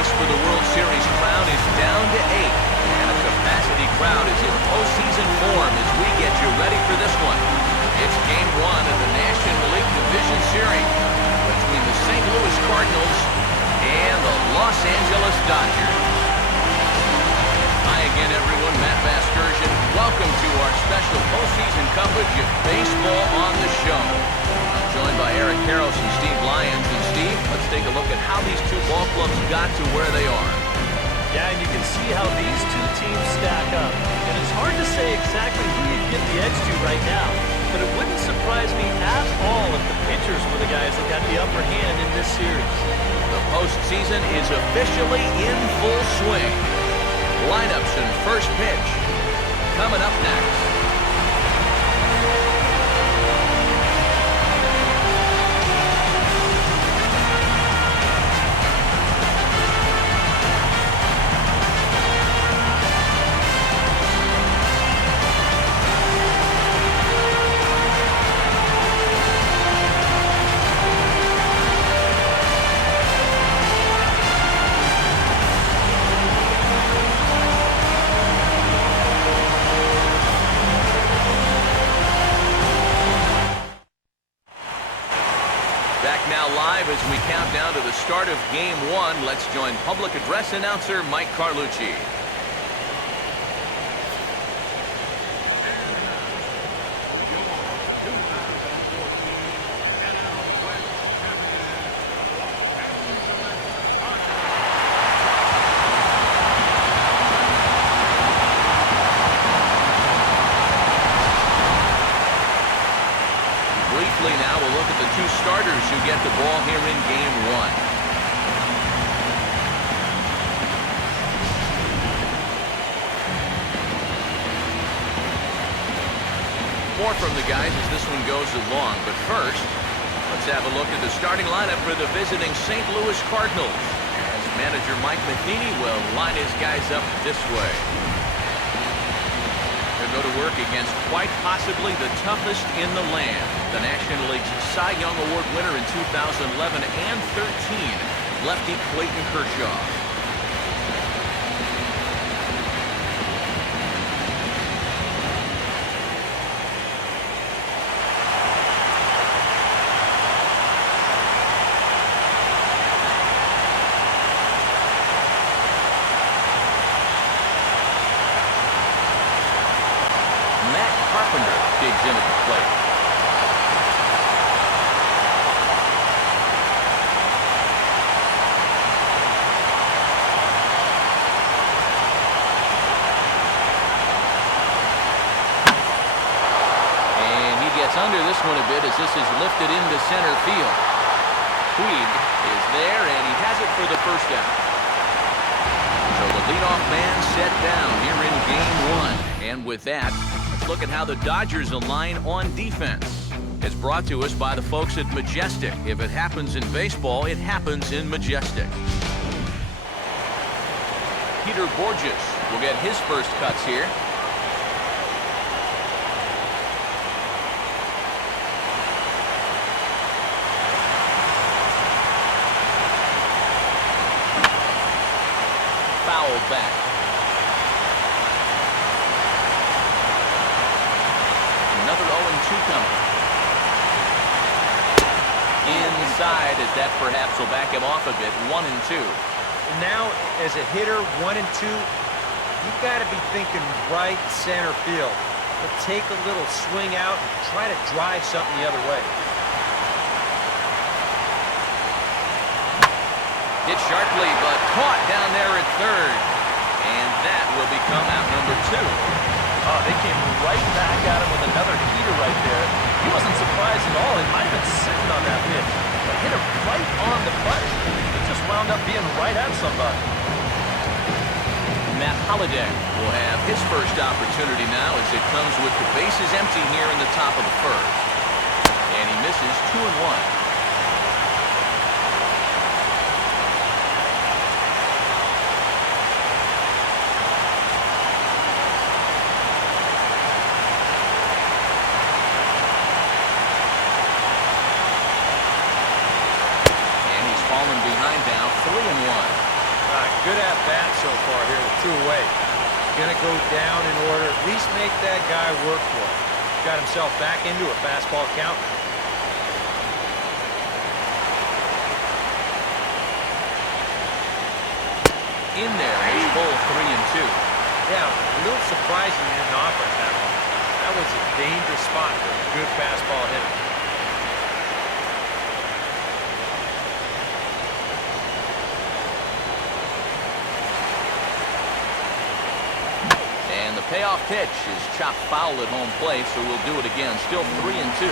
race for the World Series crown is down to 8. And a capacity crowd is in postseason form as we get you ready for this one. It's Game 1 of the National League Division Series between the St. Louis Cardinals and the Los Angeles Dodgers. Hi again, everyone. Matt Vasgersian. Welcome to our special postseason coverage of baseball on the show. I'm joined by Eric Harris and Steve Lyons. And Steve, let's take a look at how these two ball clubs got to where they are. Yeah, and you can see how these two teams stack up. And it's hard to say exactly who you'd give the edge to right now. But it wouldn't surprise me at all if the pitchers were the guys that got the upper hand in this series. The postseason is officially in full swing. Lineups and first pitch coming up next. As we count down to the start of Game 1, let's join public address announcer Mike Carlucci. Briefly now, we'll look at the two starters who get the ball here in Game 1. More from the guys as this one goes along, but first, let's have a look at the starting lineup for the visiting St. Louis Cardinals, as manager Mike Matheny will line his guys up this way. They'll go to work against quite possibly the toughest in the land, the National League's Cy Young Award winner in 2011 and 13, lefty Clayton Kershaw. Digs in at the plate. And he gets under this one a bit as this is lifted into center field. Puig is there, and he has it for the first out. So the leadoff man set down here in Game 1. And with that, look at how the Dodgers align on defense. It's brought to us by the folks at Majestic. If it happens in baseball, it happens in Majestic. Peter Borges will get his first cuts here. Foul back. Another 0-2 coming. Inside, as that perhaps will back him off a bit. 1-2. Now, as a hitter, 1-2, you've got to be thinking right center field. But take a little swing out and try to drive something the other way. Hit sharply, but caught down there at third. And that will become out number 2. Oh, they came right back at him with another heater right there. He wasn't surprised at all. He might have been sitting on that pitch. But hit it right on the button. It just wound up being right at somebody. Matt Holliday will have his first opportunity now as it comes with the bases empty here in the top of the first. And he misses 2-1. Good at bat so far here with 2 away. Gonna go down in order, at least make that guy work for it. Got himself back into a fastball count. In there, he's full 3-2. Yeah, a little surprising he didn't offer it that one. That was a dangerous spot for a good fastball hitter. And the payoff pitch is chopped foul at home plate, so we'll do it again. Still 3-2.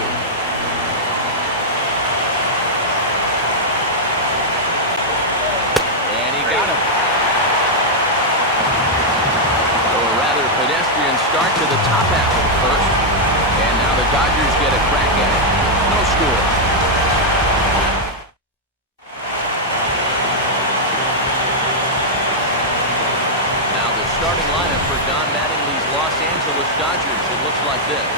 And he got him. So a rather pedestrian start to the top half of the first. And now the Dodgers get a crack at it. No score. Starting lineup for Don Mattingly's Los Angeles Dodgers. It looks like this.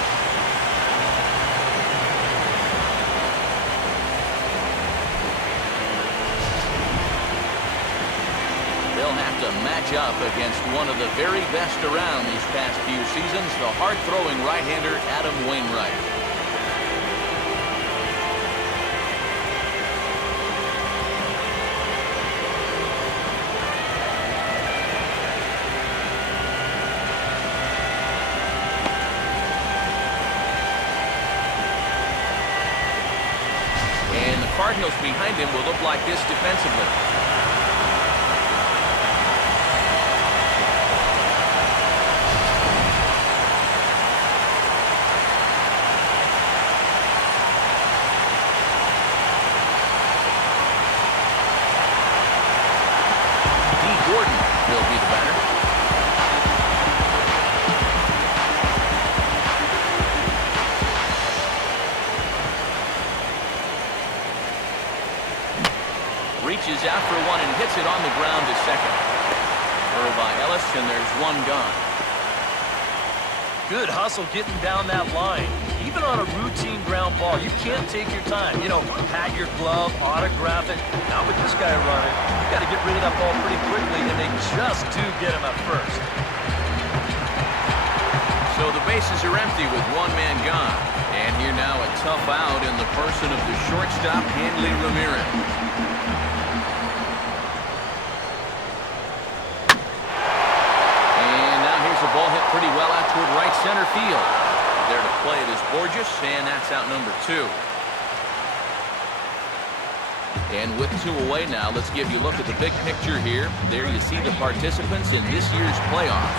They'll have to match up against one of the very best around these past few seasons, the hard-throwing right-hander Adam Wainwright. Cardinals behind him will look like this defensively. Gordon will be the batter. Reaches out for one and hits it on the ground to second. Throw by Ellis, and there's one gone. Good hustle getting down that line. Even on a routine ground ball, you can't take your time. You know, pat your glove, autograph it. Not with this guy running. You got to get rid of that ball pretty quickly, and they just do get him at first. So the bases are empty with one man gone. And here now a tough out in the person of the shortstop, Hanley Ramirez. Ball hit pretty well out toward right center field. There to play it is Borges, and that's out number 2. And with 2 away now, let's give you a look at the big picture here. There you see the participants in this year's playoffs.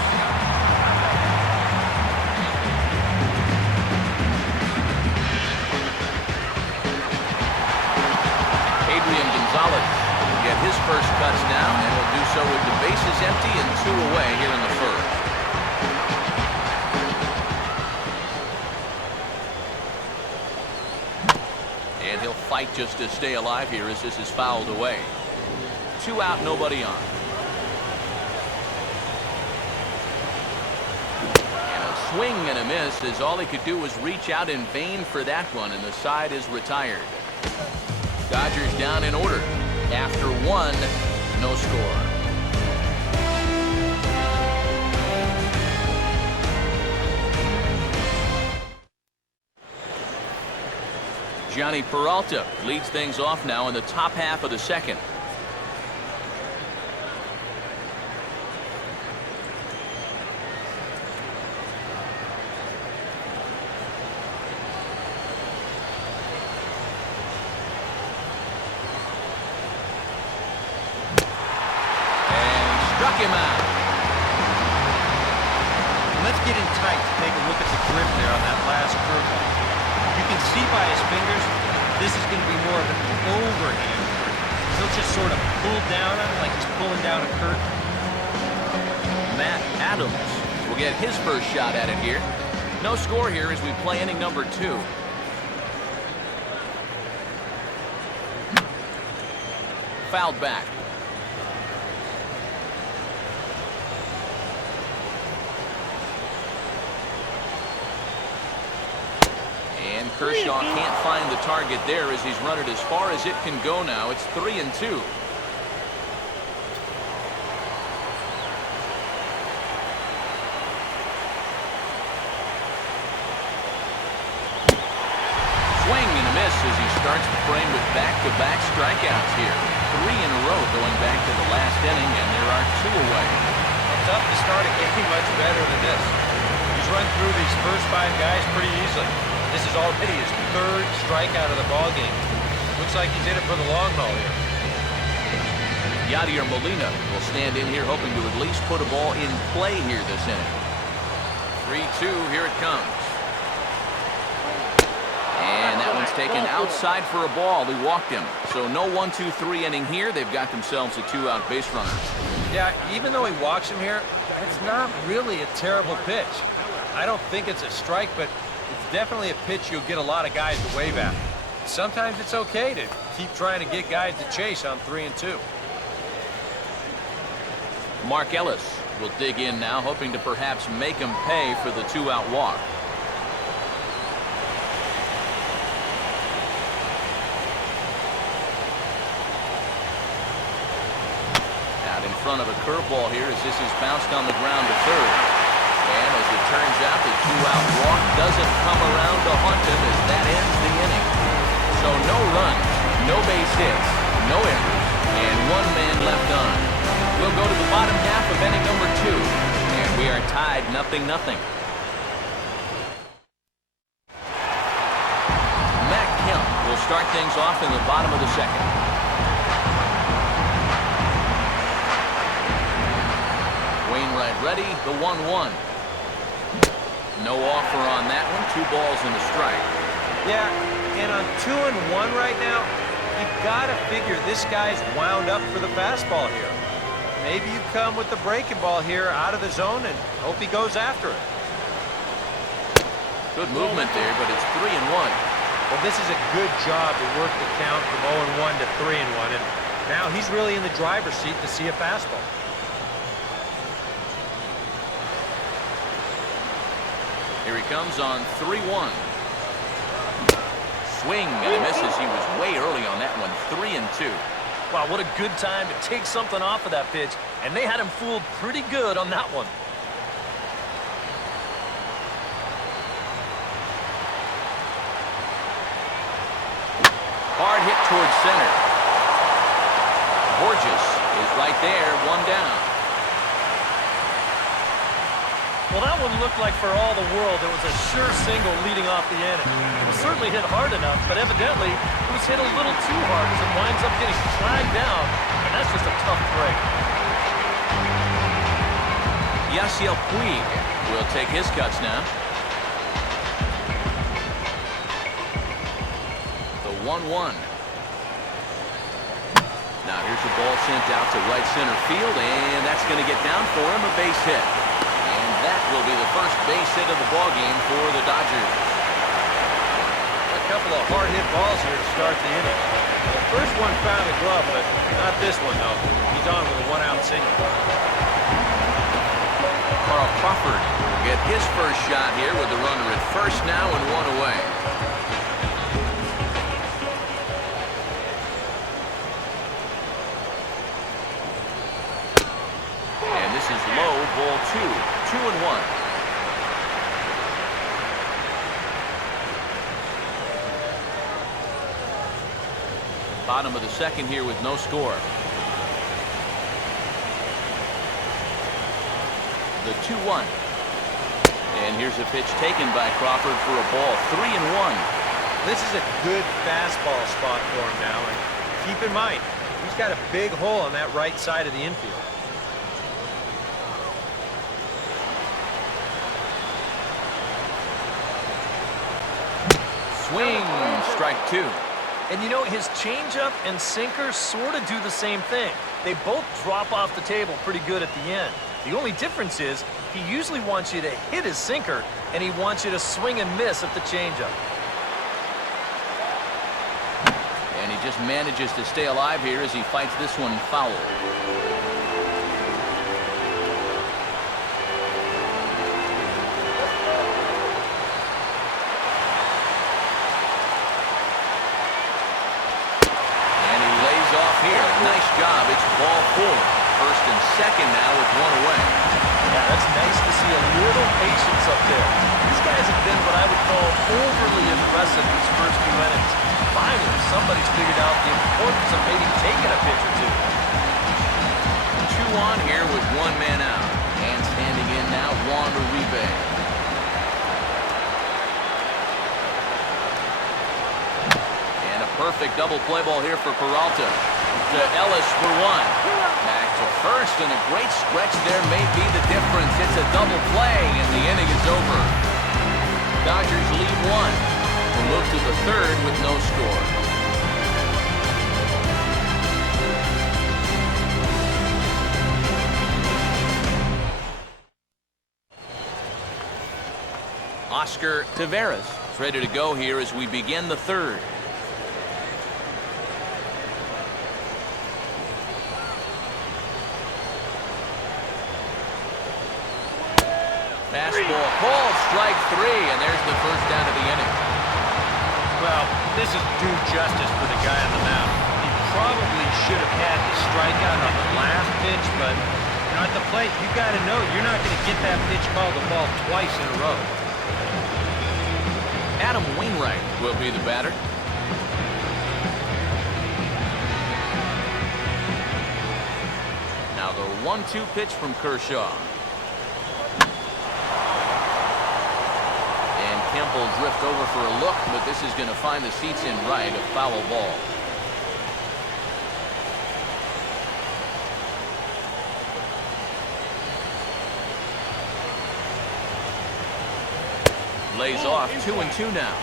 Adrian Gonzalez will get his first cuts now, and will do so with the bases empty and 2 away here in the first. And he'll fight just to stay alive here as this is fouled away. 2 out, nobody on. And a swing and a miss as all he could do was reach out in vain for that one, and the side is retired. Dodgers down in order. After 1, no score. Johnny Peralta leads things off now in the top half of the second. And struck him out. Let's get in tight to take a look at the grip there on that last curveball. You can see by his fingers, this is going to be more of an overhand grip. He'll just sort of pull down on it like he's pulling down a curtain. Matt Adams will get his first shot at it here. No score here as we play inning number 2. Fouled back. And Kershaw can't find the target there as he's run it as far as it can go now. It's 3-2. starts the frame with back-to-back strikeouts here. 3 in a row going back to the last inning, and there are 2 away. It's tough to start a game much better than this. He's run through these first 5 guys pretty easily. This is already his 3rd strikeout of the ballgame. Looks like he's in it for the long haul here. Yadier Molina will stand in here hoping to at least put a ball in play here this inning. 3-2, here it comes. And that one's taken outside for a ball. He walked him. So no 1-2-3 inning here. They've got themselves a 2-out base runner. Yeah, even though he walks him here, it's not really a terrible pitch. I don't think it's a strike, but it's definitely a pitch you'll get a lot of guys to wave at. Sometimes it's okay to keep trying to get guys to chase on 3-2. Mark Ellis will dig in now, hoping to perhaps make him pay for the 2-out walk. Out in front of a curveball here as this is bounced on the ground to third. And as it turns out, the 2-out walk doesn't come around to haunt him as that ends the inning. So no runs, no base hits, no errors, and 1 man left on. We'll go to the bottom half of inning number 2, and we are tied 0-0. Matt Kemp will start things off in the bottom of the second. Wainwright ready, the 1-1. No offer on that one, 2 balls and a strike. Yeah, and on 2-1 right now, you gotta figure this guy's wound up for the fastball here. Maybe you come with the breaking ball here out of the zone and hope he goes after it. Good movement there, but it's 3-1. Well, this is a good job to work the count from 0-1 to 3-1, and now he's really in the driver's seat to see a fastball. Here he comes on 3-1. Swing and a misses. He was way early on that one. 3-2. Wow, what a good time to take something off of that pitch, and they had him fooled pretty good on that one. Hard hit towards center. Borges is right there, 1 down. Well, that one looked like for all the world it was a sure single leading off the inning. It was certainly hit hard enough, but evidently it was hit a little too hard as it winds up getting flagged down, and that's just a tough break. Yasiel Puig will take his cuts now. The 1-1. Now here's the ball sent out to right center field, and that's going to get down for him, a base hit. That will be the first base hit of the ballgame for the Dodgers. A couple of hard-hit balls here to start the inning. The first one found a glove, but not this one, though. He's on with a 1-out single. Carl Crawford will get his first shot here with the runner at first now and 1 away. And this is low, ball 2. 2-1. Bottom of the second here with no score. The 2-1. And here's a pitch taken by Crawford for a ball. 3-1. This is a good fastball spot for him now, and keep in mind, he's got a big hole on that right side of the infield. Swing, strike 2. And you know, his changeup and sinker sort of do the same thing. They both drop off the table pretty good at the end. The only difference is he usually wants you to hit his sinker, and he wants you to swing and miss at the changeup. And he just manages to stay alive here as he fights this one foul. Nice job. It's ball 4. First and second now with 1 away. Yeah, that's nice to see a little patience up there. These guys have been what I would call overly aggressive these first few innings. finally, somebody's figured out the importance of maybe taking a pitch or two. 2 on here with 1 man out. And standing in now, Juan Uribe. And a perfect double play ball here for Peralta. To Ellis for 1. Back to first, and a great stretch there may be the difference. It's a double play, and the inning is over. Dodgers lead 1. We'll move to the 3rd with no score. Oscar Taveras is ready to go here as we begin the 3rd. Fastball called, strike 3, and there's the first down of the inning. Well, this is due justice for the guy on the mound. He probably should have had the strikeout on the last pitch, but you know, at the plate, you got to know you're not going to get that pitch called the ball twice in a row. Adam Wainwright will be the batter. Now the 1-2 pitch from Kershaw. Kemp will drift over for a look, but this is going to find the seats in right, a foul ball. Lays off, 2-2 now.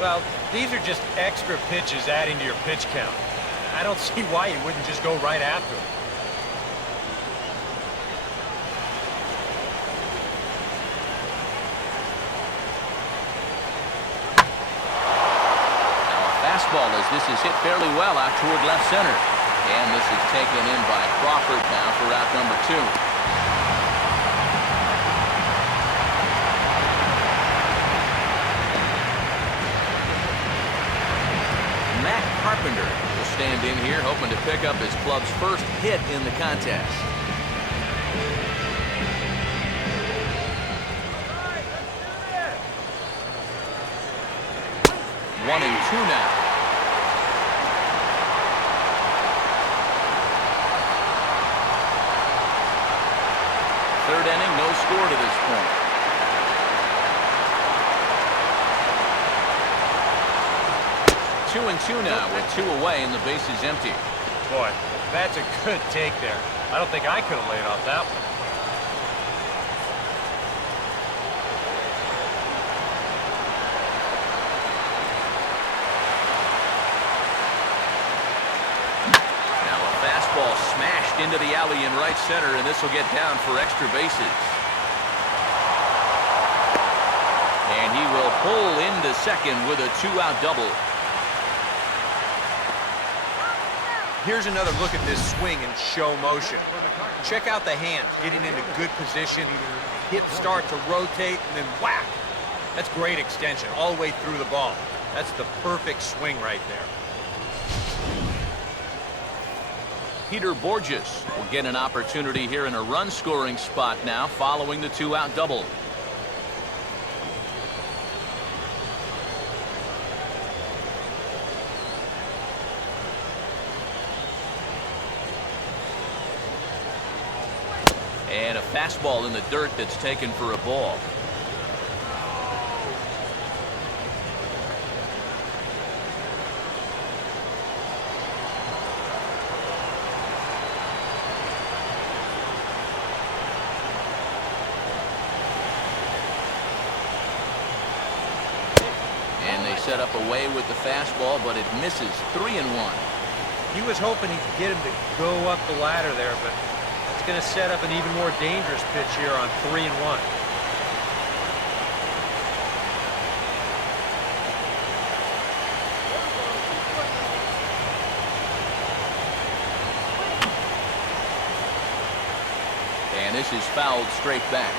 Well, these are just extra pitches adding to your pitch count. I don't see why you wouldn't just go right after them. As this is hit fairly well out toward left center. And this is taken in by Crawford now for out number 2. Matt Carpenter will stand in here hoping to pick up his club's first hit in the contest. 1-2 now. Third inning, no score to this point. Two and two now with 2 away and the base is empty. Boy, that's a good take there. I don't think I could have laid off that one. Smashed into the alley in right center, and this will get down for extra bases. And he will pull into second with a 2-out double. Here's another look at this swing in show motion. Check out the hand, getting into good position, hip start to rotate, and then whack. That's great extension all the way through the ball. That's the perfect swing right there. Peter Borges will get an opportunity here in a run-scoring spot now following the 2-out double. And a fastball in the dirt that's taken for a ball. Set up away with the fastball, but it misses. 3-1. He was hoping he could get him to go up the ladder there, but it's going to set up an even more dangerous pitch here on 3-1. And this is fouled straight back.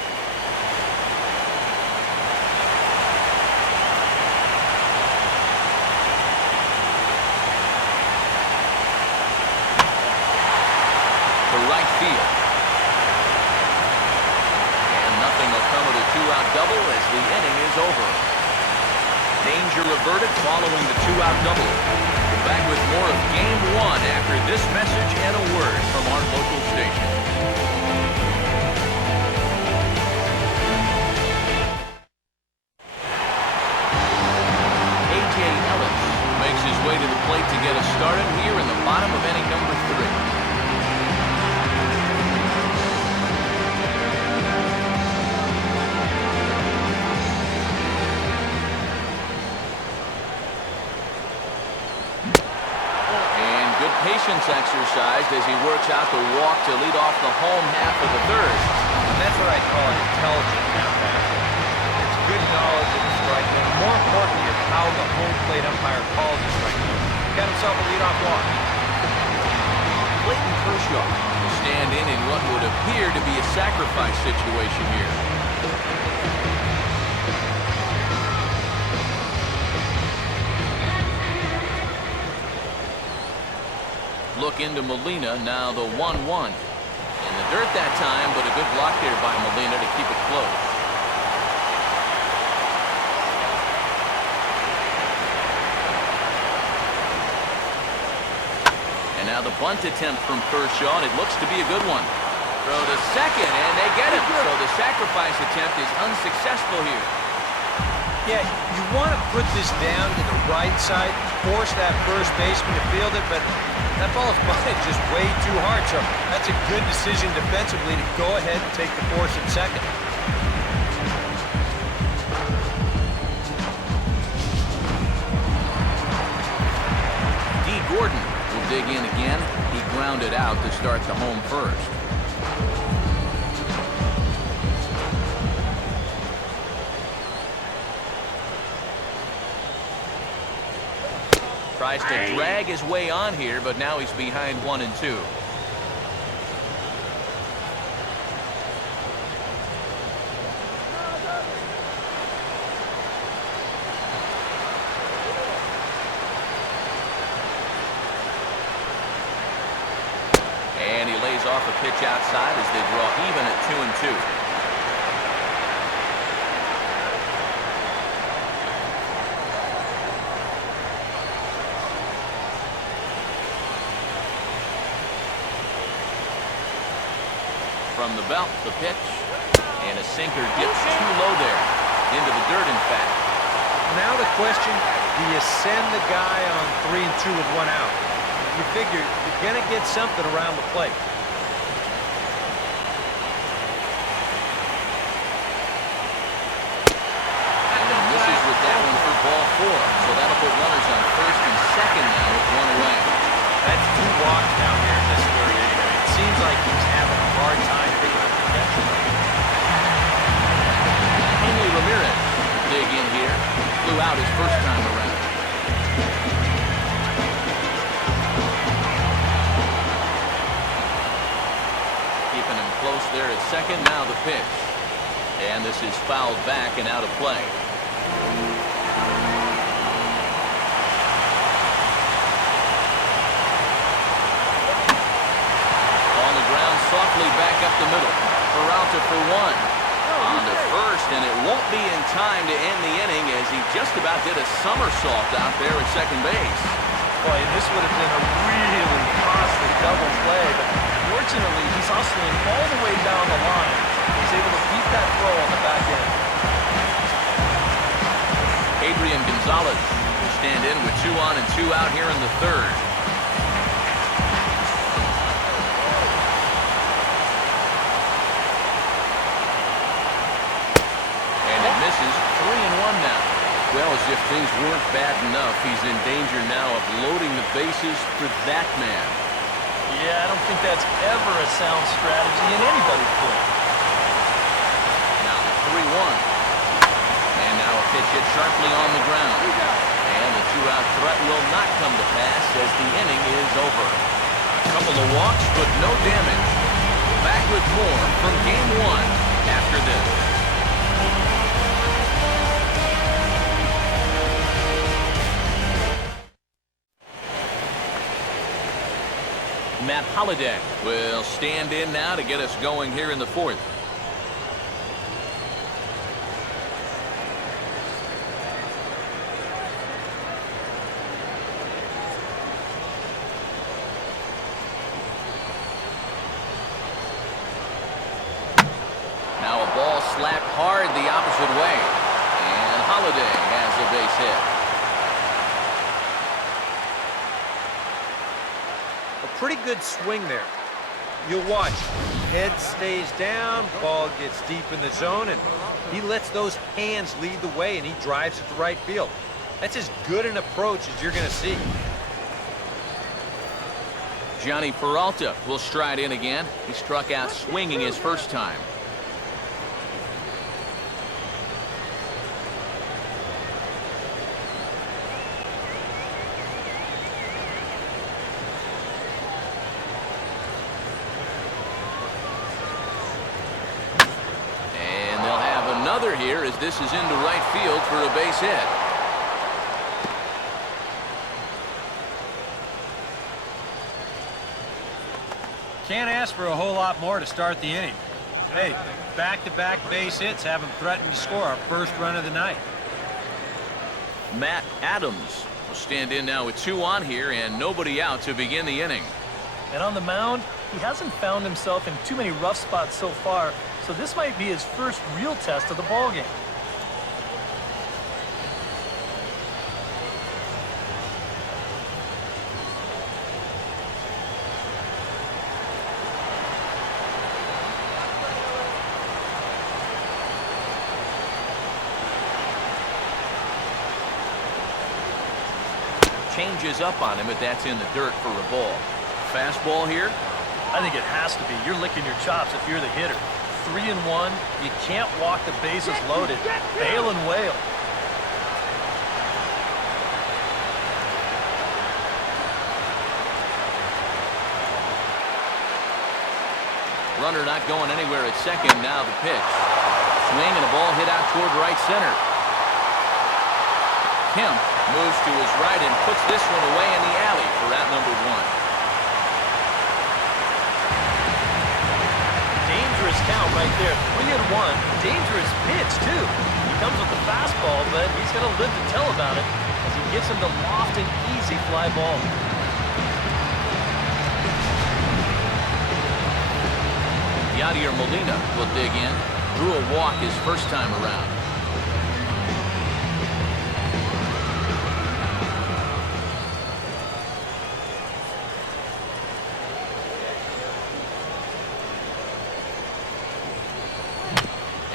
Right field. And nothing will come of the 2-out double as the inning is over. Danger averted following the two-out double. We're back with more of Game 1 after this message and a word from our local station. Makes his way to the plate to get us started here in the bottom of inning number 3. And good patience exercised as he works out the walk to lead off the home half of the third. And that's what I call an intelligent at-bat. It's good knowledge of the strike zone. More importantly, is how the home plate umpire calls the strike zone. Got himself a leadoff walk. Clayton Kershaw will stand in what would appear to be a sacrifice situation here. Look into Molina, now the 1-1. In the dirt that time, but a good block there by Molina to keep it close. And now the bunt attempt from Kershaw, and it looks to be a good one. Throw to second, and they get him. So the sacrifice attempt is unsuccessful here. Yeah, you want to put this down to the right side, force that first baseman to field it, but that ball is bunted just way too hard. So that's a good decision defensively to go ahead and take the force at second. Gordon will dig in again. He grounded out to start the home first. Tries to drag his way on here, but now he's behind 1-2. And he lays off a pitch outside as they draw even at 2-2. From the belt, the pitch, and a sinker dips too low there, into the dirt in fact. Now the question, do you send the guy on 3-2 with 1 out? You figure you're going to get something around the plate. And misses with that one for ball 4, so that'll put runners on first and second now with 1 away. That's 2 walks down here in this third inning. It seems like he's having a hard time picking up the catch. Henry Ramirez will dig in here. Flew out his first time around. Keeping him close there at second. Now the pitch. And this is fouled back and out of play. Softly back up the middle. Peralta for 1. On to first, and it won't be in time to end the inning as he just about did a somersault out there at second base. Boy, this would have been a really costly double play, but fortunately he's hustling all the way down the line. He's able to beat that throw on the back end. Adrian Gonzalez will stand in with 2 on and 2 out here in the third. Misses 3-1 now. Well, as if things weren't bad enough, he's in danger now of loading the bases for that man. Yeah, I don't think that's ever a sound strategy in anybody's book. Now the 3-1. And now a pitch hit sharply on the ground. And the 2-out threat will not come to pass as the inning is over. A couple of walks, but no damage. Back with more from Game 1 after this. Matt Holliday will stand in now to get us going here in the fourth. hard the opposite way. And Holiday has a base hit. A pretty good swing there. You'll watch. Head stays down, ball gets deep in the zone, and he lets those hands lead the way, and he drives it to right field. That's as good an approach as you're going to see. Johnny Peralta will stride in again. He struck out swinging his first time. And they'll have another here as this is into right field for a base hit. Can't ask for a whole lot more to start the inning. Hey, back-to-back base hits have him threatening to score our first run of the night. Matt Adams will stand in now with 2 on here and nobody out to begin the inning. And on the mound, he hasn't found himself in too many rough spots so far, so this might be his first real test of the ballgame. Changes up on him, but that's in the dirt for a ball. Fastball here. I think it has to be. You're licking your chops if you're the hitter. 3-1. You can't walk the bases loaded. Bail and wail. Runner not going anywhere at second. Now the pitch. Swing and a ball hit out toward right center. Kemp moves to his right and puts this one away in the alley for out number 1. Dangerous count right there. 3-1. Dangerous pitch, too. He comes with the fastball, but he's going to live to tell about it as he gets him to loft an easy fly ball. Yadier Molina will dig in. Drew a walk his first time around.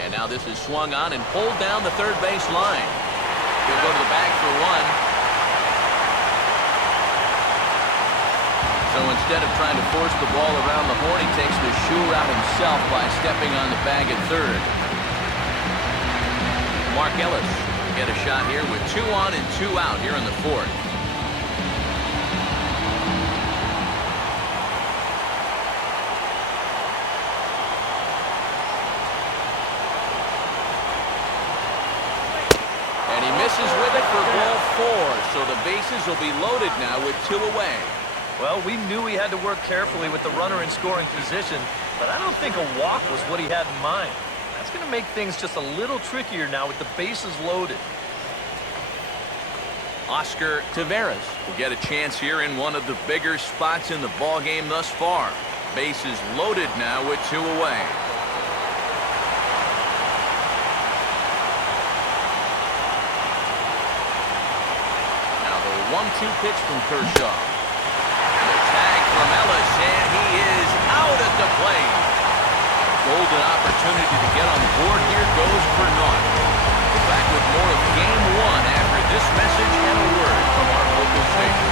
And now this is swung on and pulled down the third base line. He'll go to the bag for 1. So instead of trying to force the ball around the horn, he takes the shoe route himself by stepping on the bag at third. Mark Ellis will get a shot here with 2 on and 2 out here in the 4th. And he misses with it for ball 4. So the bases will be loaded now with 2 away. Well, we knew he had to work carefully with the runner in scoring position, but I don't think a walk was what he had in mind. That's going to make things just a little trickier now with the bases loaded. Oscar Taveras will get a chance here in one of the bigger spots in the ballgame thus far. Bases loaded now with 2 away. Now the 1-2 pitch from Kershaw. From Ellis, and he is out at the plate. Golden opportunity to get on the board here goes for naught. We're back with more of Game 1 after this message and a word from our local station.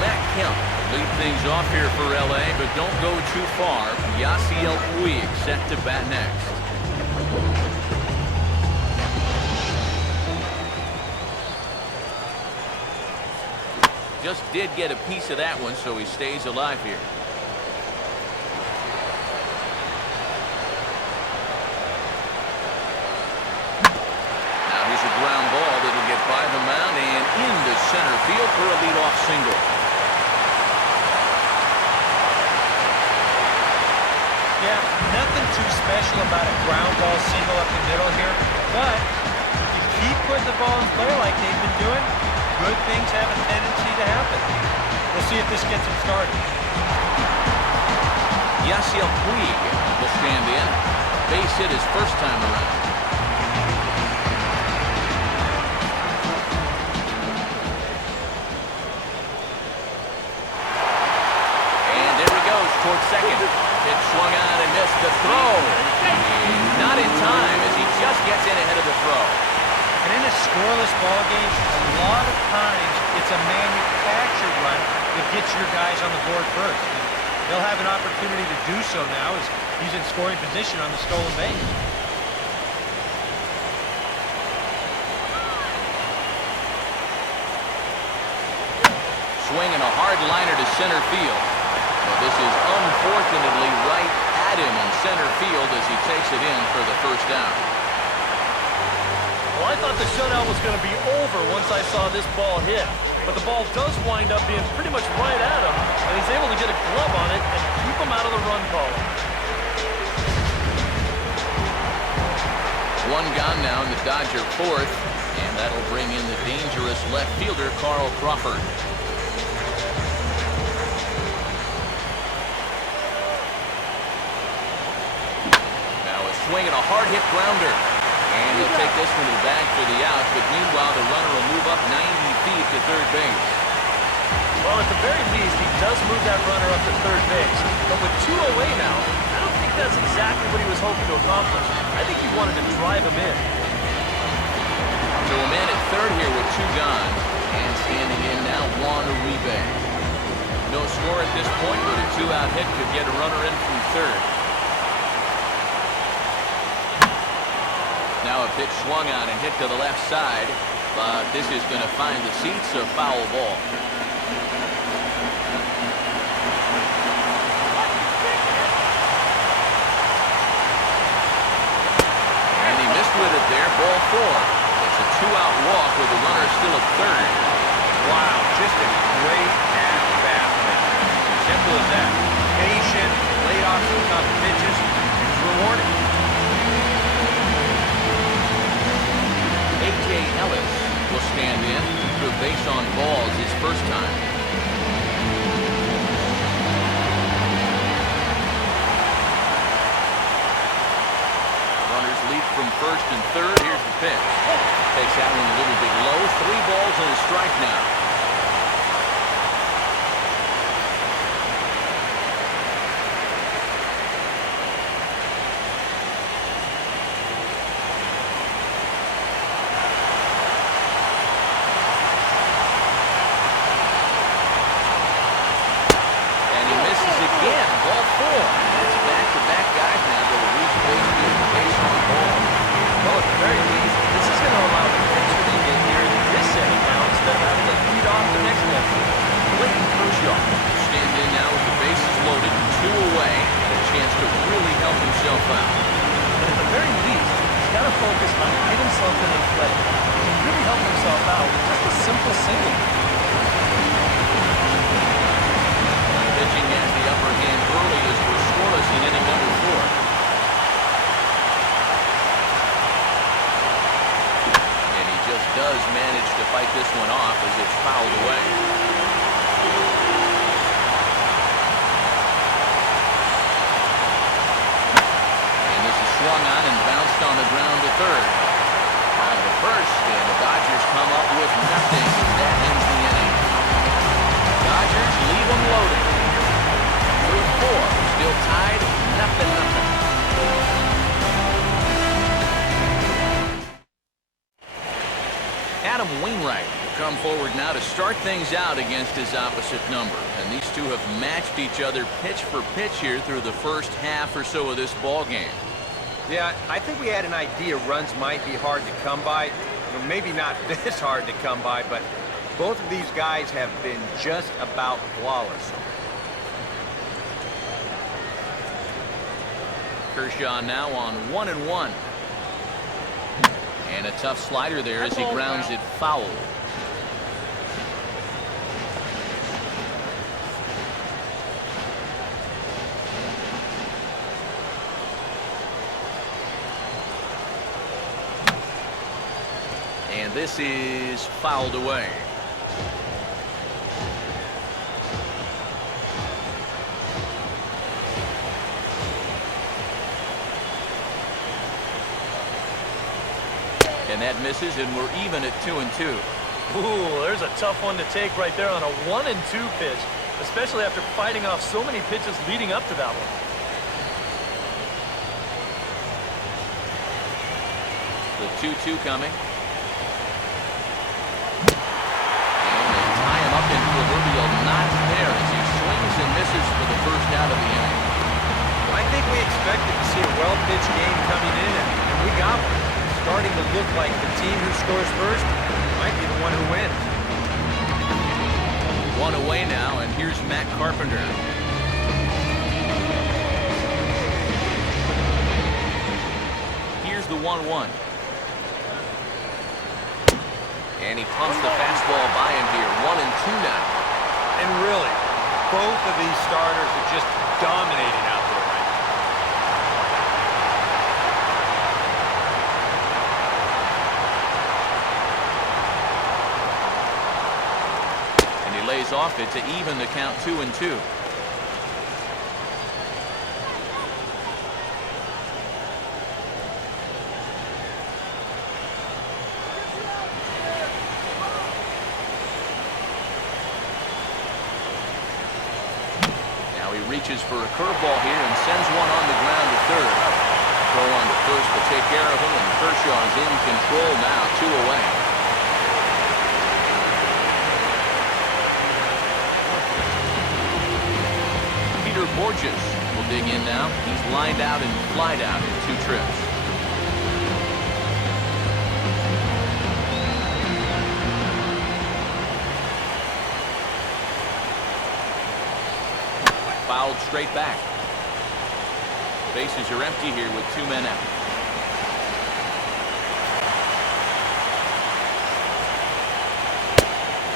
Matt Kemp lead things off here for LA, but don't go too far. Yasiel Puig set to bat next. Just did get a piece of that one, so he stays alive here. Now here's a ground ball that'll get by the mound and into center field for a leadoff single. Yeah, nothing too special about a ground ball single up the middle here, but if you keep putting the ball in play like they've been doing, good things have a tendency to happen. We'll see if this gets him started. Yasiel Puig will stand in. Base hit his first time around. And there he goes towards second. It swung on and missed the throw. And not in time as he just gets in ahead of the throw. And in a scoreless ball game, a lot of times it's a manufactured run that gets your guys on the board first. And they'll have an opportunity to do so now as he's in scoring position on the stolen base. Swinging a hard liner to center field. Well, this is unfortunately right at him in center field as he takes it in for the first down. Well, I thought the shutout was going to be over once I saw this ball hit. But the ball does wind up being pretty much right at him, and he's able to get a glove on it and keep him out of the run column. One gone now in the Dodger fourth, and that'll bring in the dangerous left fielder, Carl Crawford. Now a swing and a hard hit grounder. And he'll take this one to the bag for the out, but meanwhile the runner will move up 90 feet to third base. Well, at the very least, he does move that runner up to third base. But with 2 away now, I don't think that's exactly what he was hoping to accomplish. I think he wanted to drive him in. So a man at third here with 2 gone. And standing in now, Juan Uribe. No score at this point, but a 2-out hit could get a runner in from third. Now a pitch swung on and hit to the left side, but this is going to find the seats, a foul ball. And he missed with it there, ball 4. It's a 2-out walk with the runner still at third. Wow, just a great at-bat. Simple as that. Patient, laid off some tough pitches, and was rewarded. A.J. Ellis will stand in for base on balls his first time. Runners lead from first and third. Here's the pitch. Takes that one a little bit low. 3 balls and a strike now. Forward now to start things out against his opposite number, and these two have matched each other pitch for pitch here through the first half or so of this ball game. Yeah, I think we had an idea runs might be hard to come by. Well, maybe not this hard to come by, but both of these guys have been just about flawless. Kershaw now on 1-1. And a tough slider there as he grounds it foul. And this is fouled away. that misses, and we're even at 2-2. Ooh, there's a tough one to take right there on a 1-2 pitch, especially after fighting off so many pitches leading up to that one. The 2-2 coming. And they tie him up in proverbial not there as he swings and misses for the first out of the inning. Well, I think we expected to see a well-pitched game coming in, and we got one. Starting to look like the team who scores first might be the one who wins. One away now, and here's Matt Carpenter. Here's the 1-1. And he pumps the fastball by him here. 1-2 now. And really, both of these starters are just dominating out there right now. And he lays off it to even the count 2-2. Reaches for a curveball here and sends one on the ground to third. Throw on to first to take care of him, and Kershaw's in control now, 2 away. Peter Borges will dig in now. He's lined out and flied out in 2 trips. Fouled straight back. Bases are empty here with 2 men out.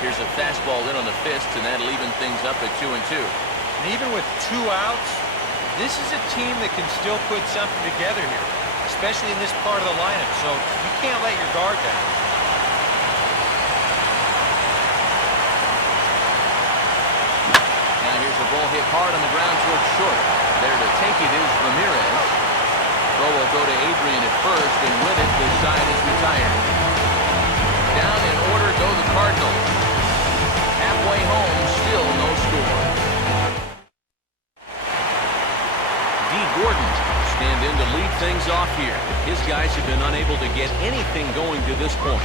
Here's a fastball in on the fist, and that'll even things up at 2-2. And even with 2 outs, this is a team that can still put something together here, especially in this part of the lineup, so you can't let your guard down. Here's a ball hit hard on the ground towards short. There to take it is Ramirez. Throw will go to Adrian at first, and with it, the side is retired. Down in order go the Cardinals. Halfway home, still no score. Dee Gordon stand in to lead things off here. His guys have been unable to get anything going to this point.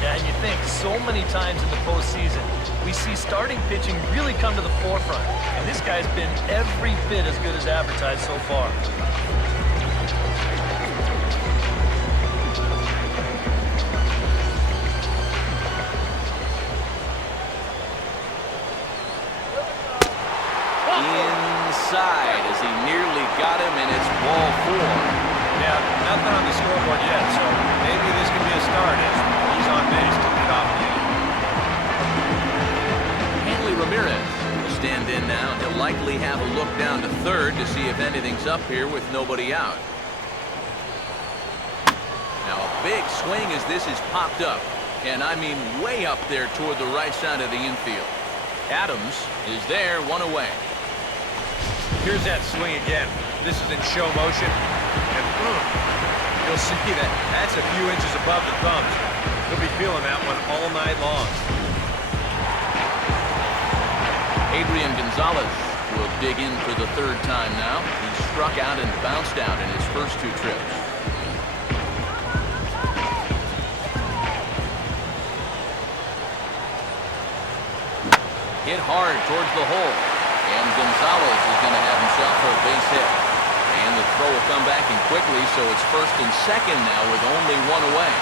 Yeah, and you think so many times in the postseason, we see starting pitching really come to the forefront. And this guy's been every bit as good as advertised so far. Inside as he nearly got him, and it's ball 4. Yeah, nothing on the scoreboard yet, so maybe this could be a start as he's on base to lead off the inning. Hanley Ramirez will stand in now. He'll likely have a look down to third to see if anything's up here with nobody out. Now a big swing as this is popped up, and I mean way up there toward the right side of the infield. Adams is there, 1 away. Here's that swing again. This is in show motion, and you'll see that that's a few inches above the thumbs. He'll be feeling that one all night long. Adrian Gonzalez will dig in for the 3rd time now. He struck out and bounced out in his first 2 trips. Hit hard towards the hole, and Gonzalez is going to have himself a base hit. And the throw will come back in quickly, so it's 1st and 2nd now with only 1 away.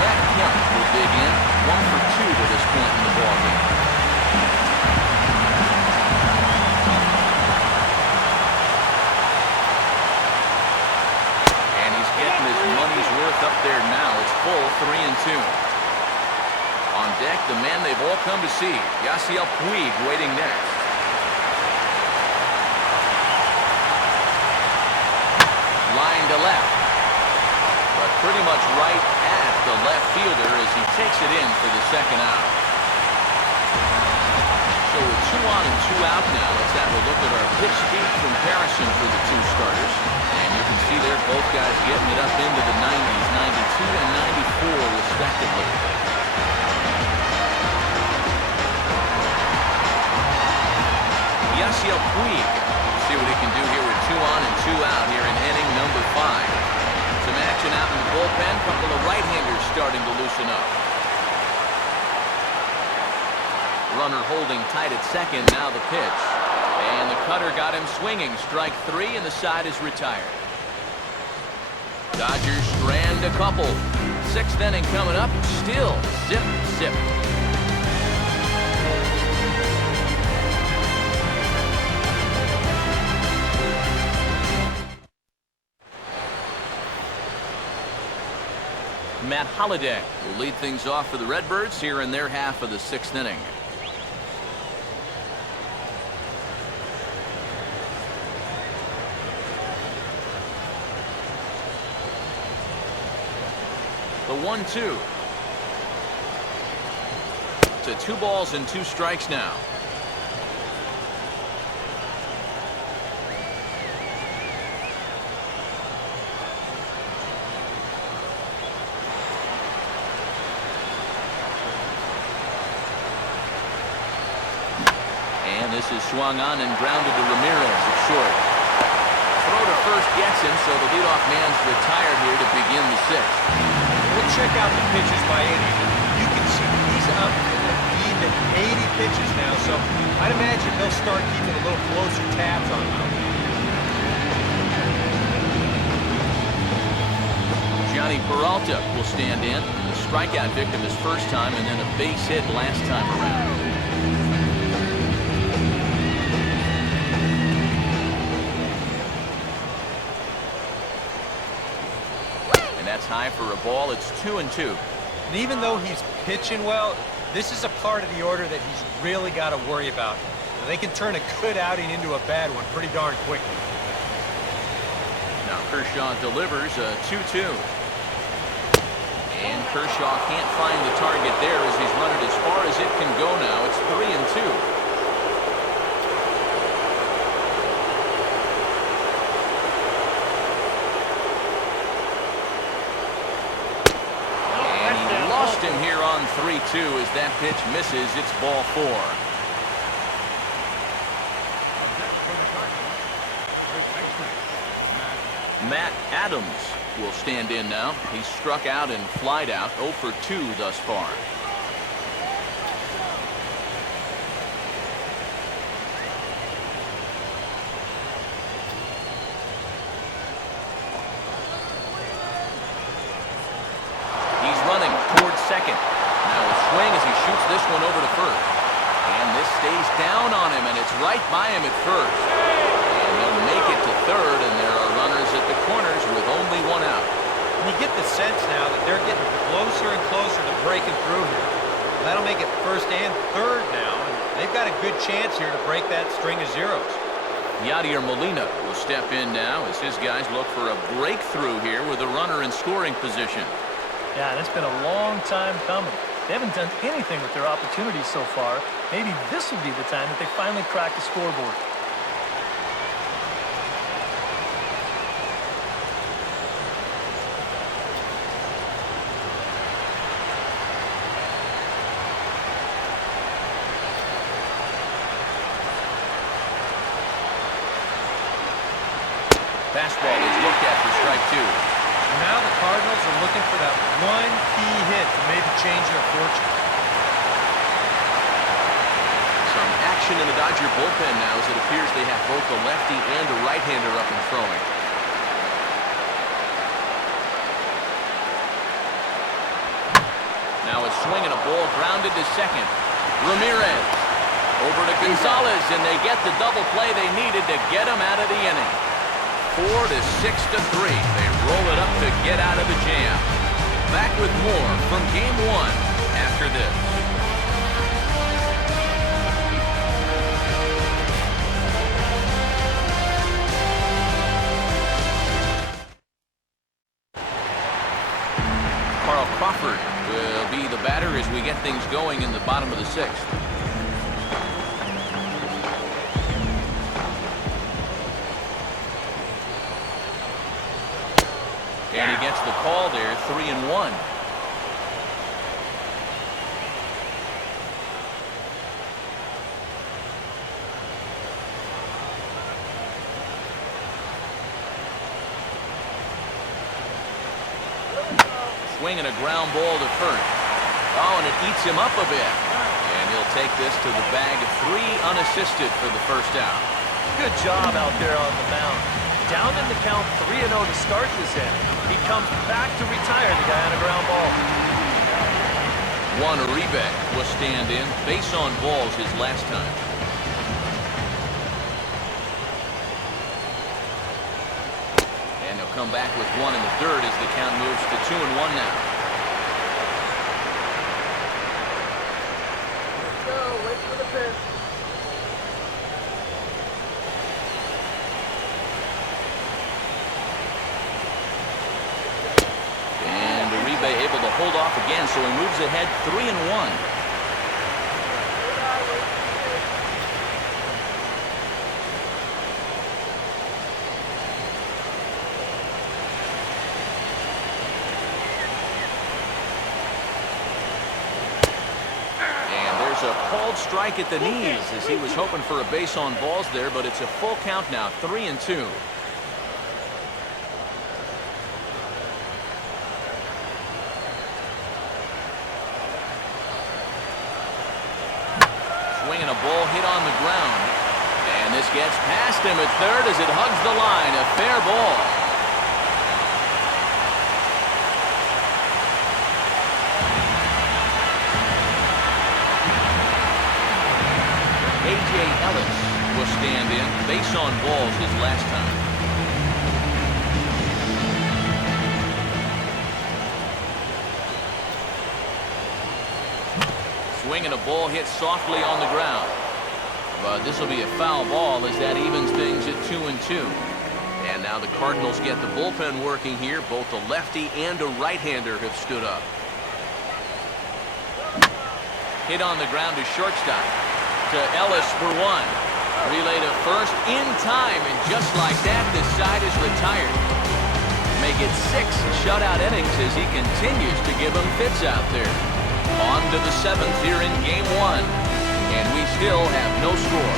Matt Kemp will dig in, 1 for 2 to this point in the ballgame. And he's getting his money's worth up there now. It's full 3-2. On deck, the man they've all come to see, Yasiel Puig, waiting next. Line to left. But pretty much right at the left fielder as he takes it in for the 2nd out. So it's 2 on and 2 out now. Let's have a look at our pitch speed comparison for the two starters. And you can see there both guys getting it up into the 90s, 92 and 94 respectively. Yasiel Puig. See what he can do here with 2 on and 2 out here in inning number 5. Some action out in the bullpen. Couple of right-handers starting to loosen up. Runner holding tight at second. Now the pitch. And the cutter got him swinging. Strike 3 and the side is retired. Dodgers strand a couple. 6th inning coming up. Still zip, zip. Matt Holliday will lead things off for the Redbirds here in their half of the 6th inning. The 1-2. To 2 balls and 2 strikes now. And this is swung on and grounded to Ramirez at short. Throw to first gets him, so the leadoff man's retired here to begin the 6th. We'll check out the pitches by inning. You can see he's up even 80 pitches now, so I'd imagine they'll start keeping a little closer tabs on him. Johnny Peralta will stand in. A strikeout victim his first time and then a base hit last time around. That's high for a ball. It's 2-2. And even though he's pitching well, this is a part of the order that he's really got to worry about. They can turn a good outing into a bad one pretty darn quickly. Now Kershaw delivers a 2-2. And Kershaw can't find the target there as he's run it as far as it can go now. It's 3-2. Him here on 3-2 as that pitch misses. It's ball 4. Matt Adams will stand in now. He's struck out and flied out. 0 for 2 thus far. Second. Now a swing as he shoots this one over to first. And this stays down on him, and it's right by him at first. And they'll make it to third, and there are runners at the corners with only 1 out. And you get the sense now that they're getting closer and closer to breaking through here. That'll make it first and third now, and they've got a good chance here to break that string of zeros. Yadier Molina will step in now as his guys look for a breakthrough here with a runner in scoring position. Yeah, and it's been a long time coming. They haven't done anything with their opportunities so far. Maybe this will be the time that they finally crack the scoreboard. Fastball is looked at for strike 2. Now the Cardinals are looking for that one key hit to maybe change their fortune. Some action in the Dodger bullpen now as it appears they have both a lefty and a right-hander up and throwing. Now a swing and a ball grounded to second. Ramirez over to Gonzalez, and they get the double play they needed to get him out of the inning. 4-6-3. They roll it up to get out of the jam. Back with more from Game 1 after this. Carl Crawford will be the batter as we get things going in the bottom of the 6th. And he gets the call there, 3-1. Swinging a ground ball to first. Oh, and it eats him up a bit. And he'll take this to the bag of 3 unassisted for the first out. Good job out there on the mound. Down in the count 3-0 to start this inning. He comes back to retire the guy on a ground ball. Juan Uribe will stand in. Base on balls his last time. And he'll come back with 1 in the third as the count moves to 2-1 now. Let's go. Wait for the pitch. And Uribe able to hold off again, so he moves ahead 3-1. A called strike at the knees as he was hoping for a base on balls there, but it's a full count now, 3-2. Swinging a ball hit on the ground, and this gets past him at third as it hugs the line. A fair ball. A.J. Ellis will stand in. Base on balls his last time. Swinging a ball hit softly on the ground. But this will be a foul ball as that evens things at 2-2. And now the Cardinals get the bullpen working here. Both a lefty and a right-hander have stood up. Hit on the ground to shortstop. To Ellis for 1. Relay to first in time, and just like that, this side is retired. Make it 6 shutout innings as he continues to give them fits out there. On to the 7th here in Game 1, and we still have no score.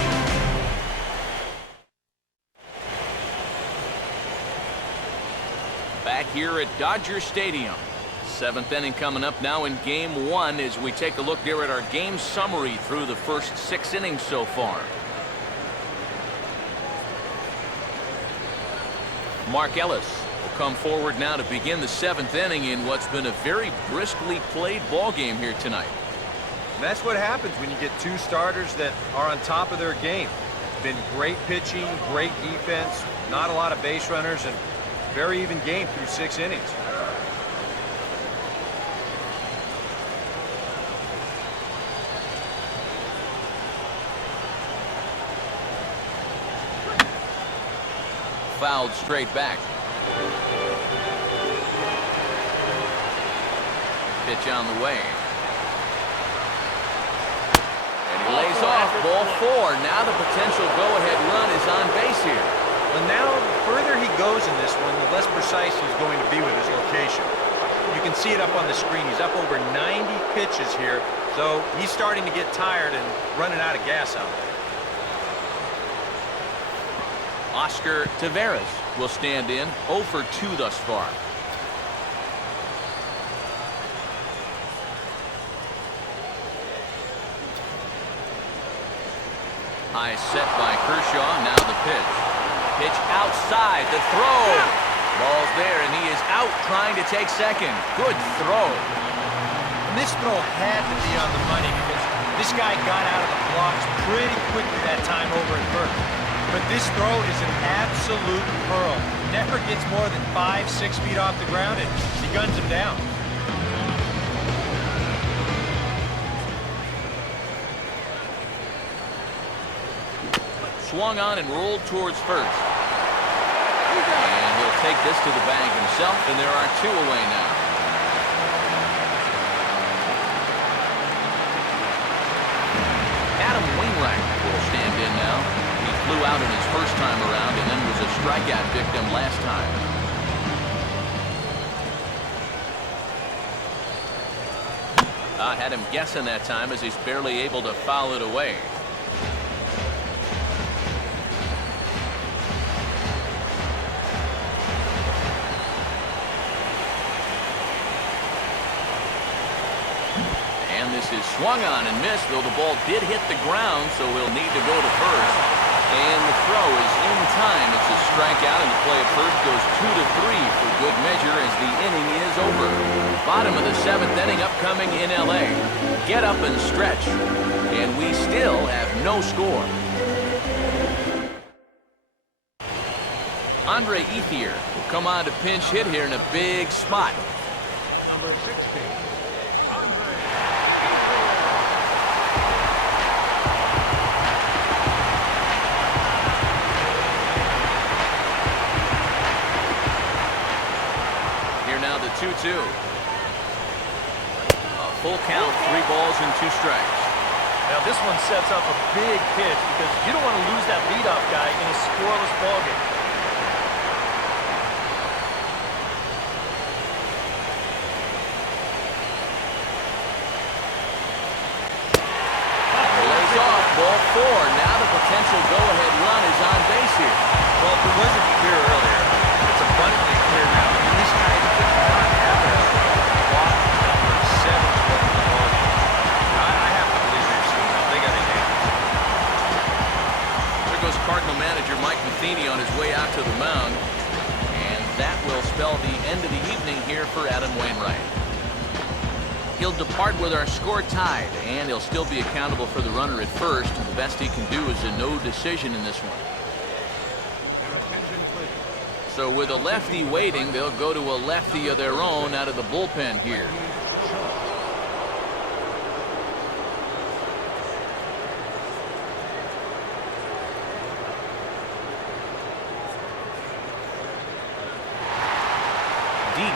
Back here at Dodger Stadium. 7th inning coming up now in Game 1 as we take a look there at our game summary through the first 6 innings so far. Mark Ellis will come forward now to begin the 7th inning in what's been a very briskly played ball game here tonight. And that's what happens when you get 2 starters that are on top of their game. Been great pitching, great defense, not a lot of base runners, and very even game through 6 innings. Fouled straight back. Pitch on the way. And he lays off, ball 4. Now the potential go-ahead run is on base here. Well, now, the further he goes in this one, the less precise he's going to be with his location. You can see it up on the screen. He's up over 90 pitches here, so he's starting to get tired and running out of gas out there. Oscar Taveras will stand in, 0 for 2 thus far. High set by Kershaw, now the pitch. Pitch outside, the throw. Ball's there, and he is out trying to take second. Good throw. And this throw had to be on the money because this guy got out of the blocks pretty quickly that time over at first. But this throw is an absolute pearl. Never gets more than 5-6 feet off the ground, and he guns him down. Swung on and rolled towards first. And he'll take this to the bag himself, and there are 2 away now. Adam Wainwright will stand in now. He flew out in his first time around and then was a strikeout victim last time. Had him guessing that time as he's barely able to foul it away. And this is swung on and missed, though the ball did hit the ground, so he'll need to go to first. And the throw is in time. It's a strikeout, and the play at first goes 2-3 for good measure as the inning is over. Bottom of the 7th inning upcoming in L.A. Get up and stretch. And we still have no score. Andre Ethier will come on to pinch hit here in a big spot. Number 16, Andre Ethier. Now the 2-2. A full count, 3 balls and 2 strikes. Now this one sets up a big pitch because you don't want to lose that leadoff guy in a scoreless ballgame. Lays off, ball 4. Now the potential go-ahead run is on base here. Well, if it wasn't clear earlier, it's abundantly clear now. I mean, these guys did not have a walk number 7 in the ball. I have to believe they're seeing now. They got it handled. There goes Cardinal manager Mike Matheny on his way out to the mound. And that will spell the end of the evening here for Adam Wainwright. He'll depart with our score tied, and he'll still be accountable for the runner at first. The best he can do is a no decision in this one. So with a lefty waiting, they'll go to a lefty of their own out of the bullpen here.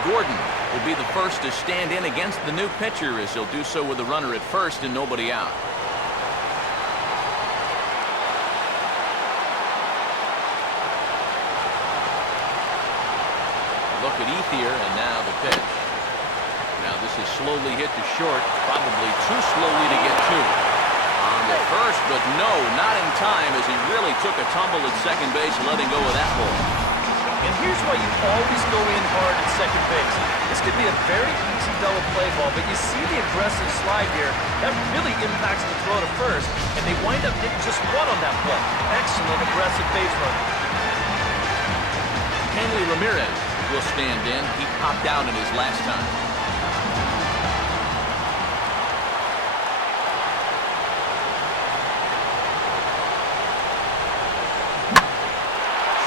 Gordon will be the first to stand in against the new pitcher as he'll do so with a runner at first and nobody out. Look at Ethier, and now the pitch. Now this is slowly hit to short, probably too slowly to get to. On the first, but no, not in time as he really took a tumble at second base, letting go of that ball. And here's why you always go in hard at second base. This could be a very easy double play ball, but you see the aggressive slide here. That really impacts the throw to first, and they wind up getting just 1 on that play. Excellent aggressive base running. Hanley Ramirez will stand in. He popped out in his last time.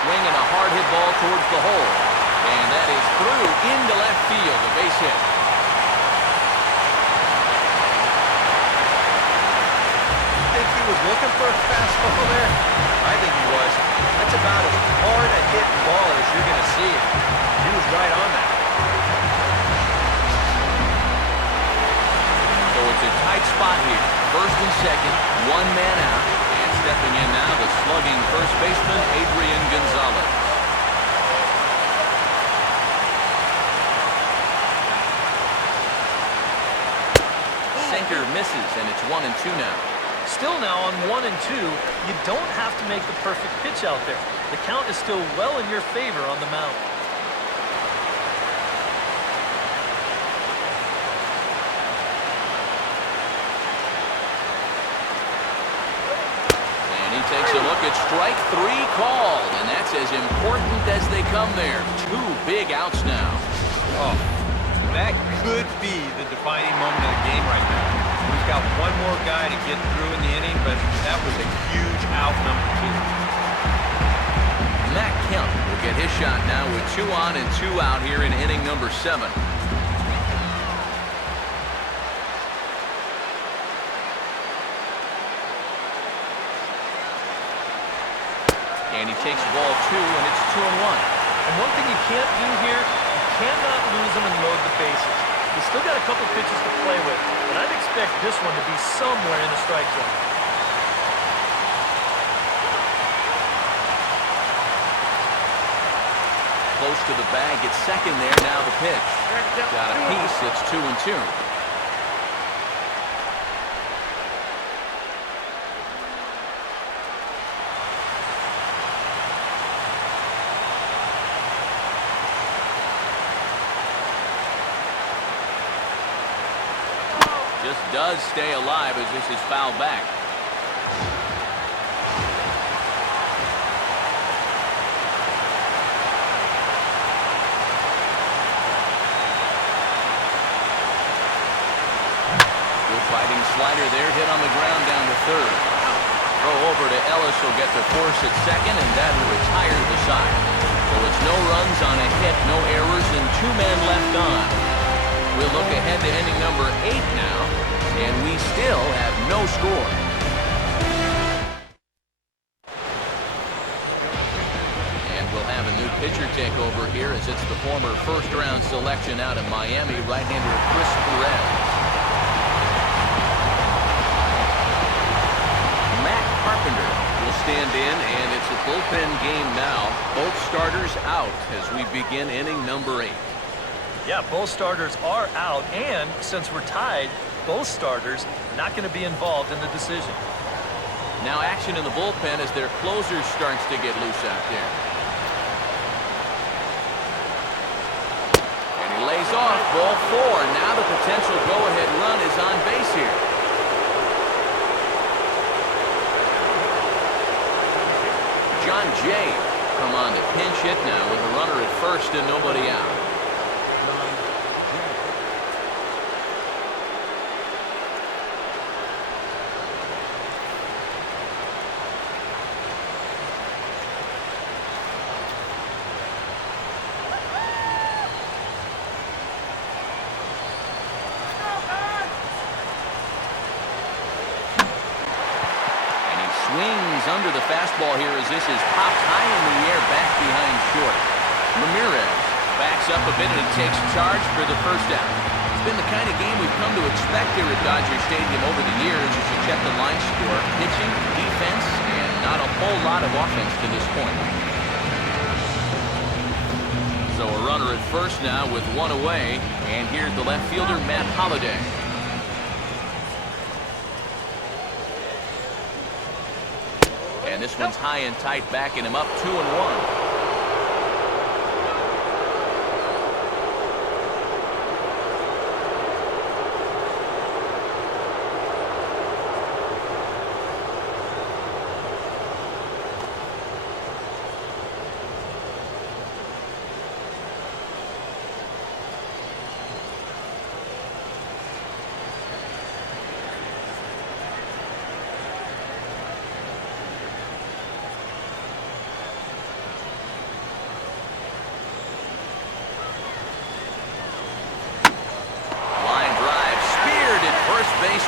Swinging a hard hit ball towards the hole. And that is through into left field, a base hit. You think he was looking for a fastball there? I think he was. That's about as hard a hit ball as you're going to see. He was right on that. So it's a tight spot here. First and second, 1 man out. And stepping in now, the slugging first baseman, Adrian Gonzalez. Sinker misses, and it's 1-2 now. Still now on 1-2, you don't have to make the perfect pitch out there. The count is still well in your favor on the mound. And he takes a look at strike 3 called, and that's as important as they come there. 2 big outs now. Oh, that could be the defining moment of the game right now. We've got 1 more guy to get through in the inning, but that was a huge out, number 2. Matt Kemp will get his shot now with 2 on and 2 out here in inning number 7. And he takes ball 2, and it's 2-1. And one thing you can't do here, you cannot lose them and load the bases. He's still got a couple pitches to play with, but I'd expect this one to be somewhere in the strike zone. Close to the bag, it's second there, now the pitch. Got a piece, it's 2-2. Just does stay alive as this is fouled back. Good fighting slider there, hit on the ground down to third. Throw over to Ellis, will get to force at second, and that will retire the side. So it's no runs on a hit, no errors, and 2 men left on. We'll look ahead to inning number 8 now, and we still have no score. And we'll have a new pitcher take over here as it's the former first-round selection out of Miami, right-hander Chris Perez. Matt Carpenter will stand in, and it's a bullpen game now. Both starters out as we begin inning number 8. Yeah, both starters are out, and since we're tied, both starters not going to be involved in the decision. Now action in the bullpen as their closer starts to get loose out there. And he lays off, ball 4. Now the potential go-ahead run is on base here. John Jay come on to pinch hit now with a runner at first and nobody out. Swings under the fastball here as this is popped high in the air back behind short. Ramirez backs up a bit and he takes charge for the first out. It's been the kind of game we've come to expect here at Dodger Stadium over the years as you check the line score. Pitching, defense, and not a whole lot of offense to this point. So a runner at first now with 1 away, and here's the left fielder, Matt Holliday. And this one's high and tight, backing him up 2-1.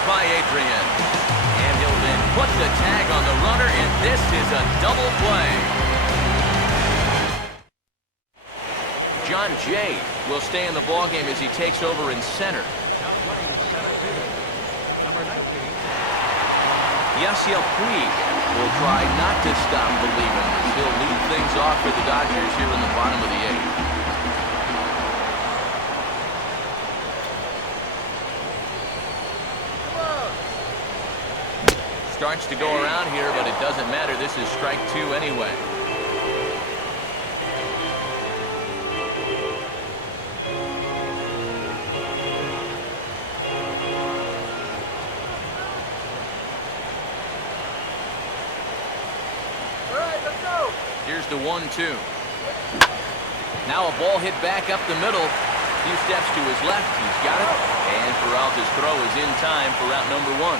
By Adrian, and he'll then put the tag on the runner, and this is a double play. John Jay will stay in the ballgame as he takes over in center. Now playing center field, number 19. Yasiel Puig will try not to stop believing as he'll lead things off for the Dodgers here in the bottom of the 8th. Starts to go around here, but it doesn't matter. This is strike 2 anyway. All right, let's go. Here's the 1-2. Now a ball hit back up the middle. A few steps to his left. He's got it. And Peralta's throw is in time for out number 1.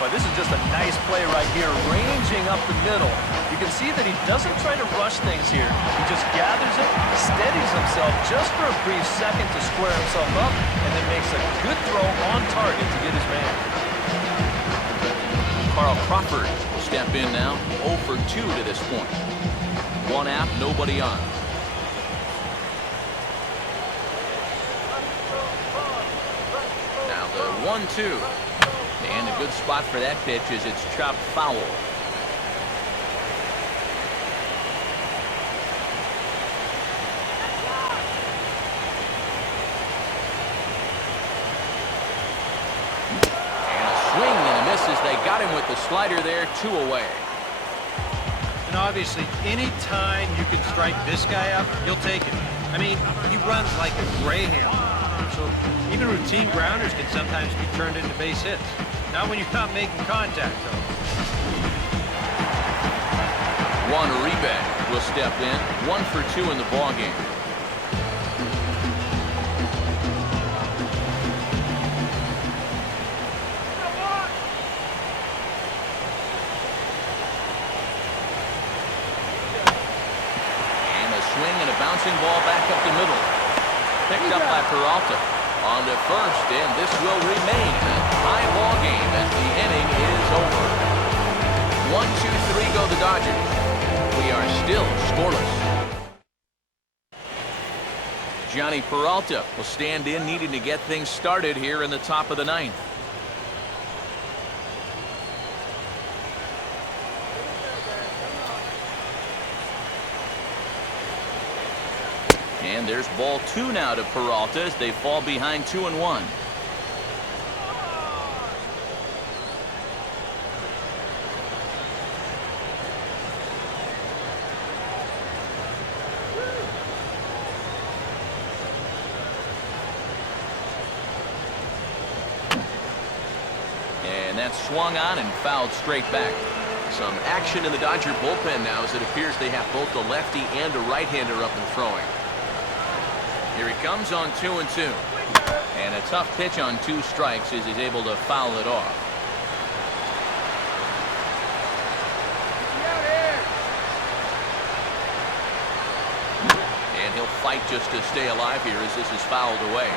But this is just a nice play right here, ranging up the middle. You can see that he doesn't try to rush things here. He just gathers it, steadies himself just for a brief second to square himself up, and then makes a good throw on target to get his man. Carl Crawford will step in now, 0 for 2 to this point. 1 out, nobody on. Now the 1-2. And a good spot for that pitch as it's chopped foul. And a swing and a miss as they got him with the slider there, 2 away. And obviously, any time you can strike this guy out, you'll take it. I mean, he runs like a greyhound. So even routine grounders can sometimes be turned into base hits. Not when you're not making contact, though. Juan Uribe will step in, 1 for 2 in the ballgame. And a swing and a bouncing ball back up the middle. Picked up by Peralta. On to first, and this will remain a high ball game as the inning is over. 1, 2, 3 go the Dodgers. We are still scoreless. Johnny Peralta will stand in, needing to get things started here in the top of the 9th. And there's ball 2 now to Peralta as they fall behind 2-1. And that's swung on and fouled straight back. Some action in the Dodger bullpen now as it appears they have both a lefty and a right-hander up and throwing. Here he comes on 2-2. And a tough pitch on 2 strikes as he's able to foul it off. And he'll fight just to stay alive here as this is fouled away.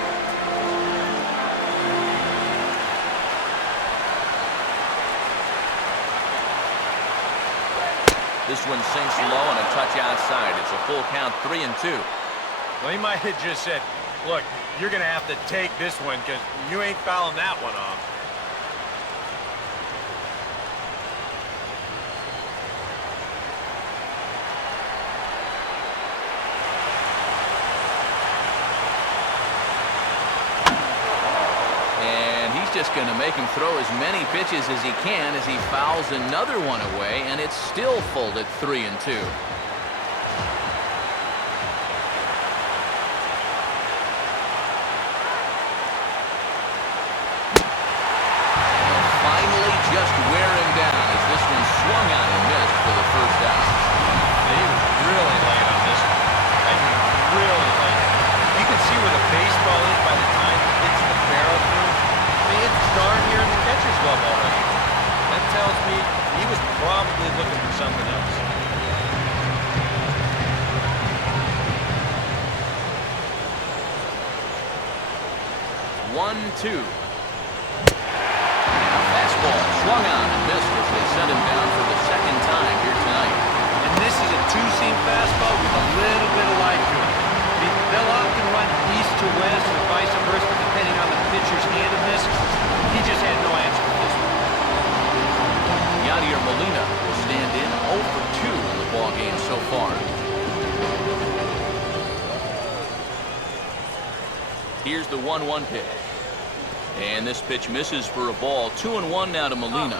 This one sinks low and a touch outside. It's a full count, 3-2. Well, he might have just said, look, you're going to have to take this one because you ain't fouling that one off. And he's just going to make him throw as many pitches as he can as he fouls another one away, and it's still full at 3-2. Just wear him down as this one swung on and missed for the first out. He was really late on this one. I mean, really late. You can see where the baseball is by the time it hits the barrel through. I mean, it's darn near in the catcher's glove already. That tells me he was probably looking for something else. 1-2. Fastball swung on and missed as they sent him down for the second time here tonight. And this is a 2-seam fastball with a little bit of life to it. They'll often run east to west or vice versa depending on the pitcher's handedness. He just had no answer for this one. Yadier Molina will stand in 0 for 2 in the ballgame so far. Here's the 1-1 pitch. And this pitch misses for a ball. 2-1 now to Molina.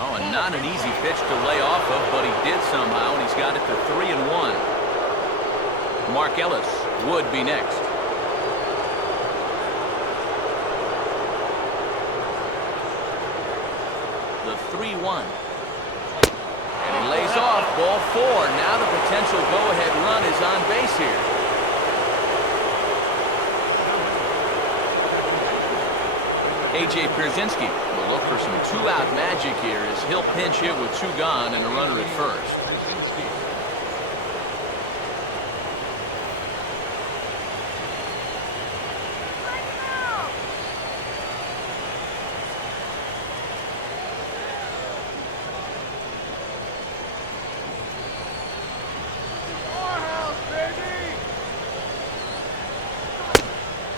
Oh, and not an easy pitch to lay off of, but he did somehow, and he's got it to 3-1. Mark Ellis would be next. The 3-1. And he lays off, ball 4. Now the potential go-ahead run is on base here. A.J. Pierzynski will look for some 2-out magic here as he'll pinch hit with 2 gone and a runner at first.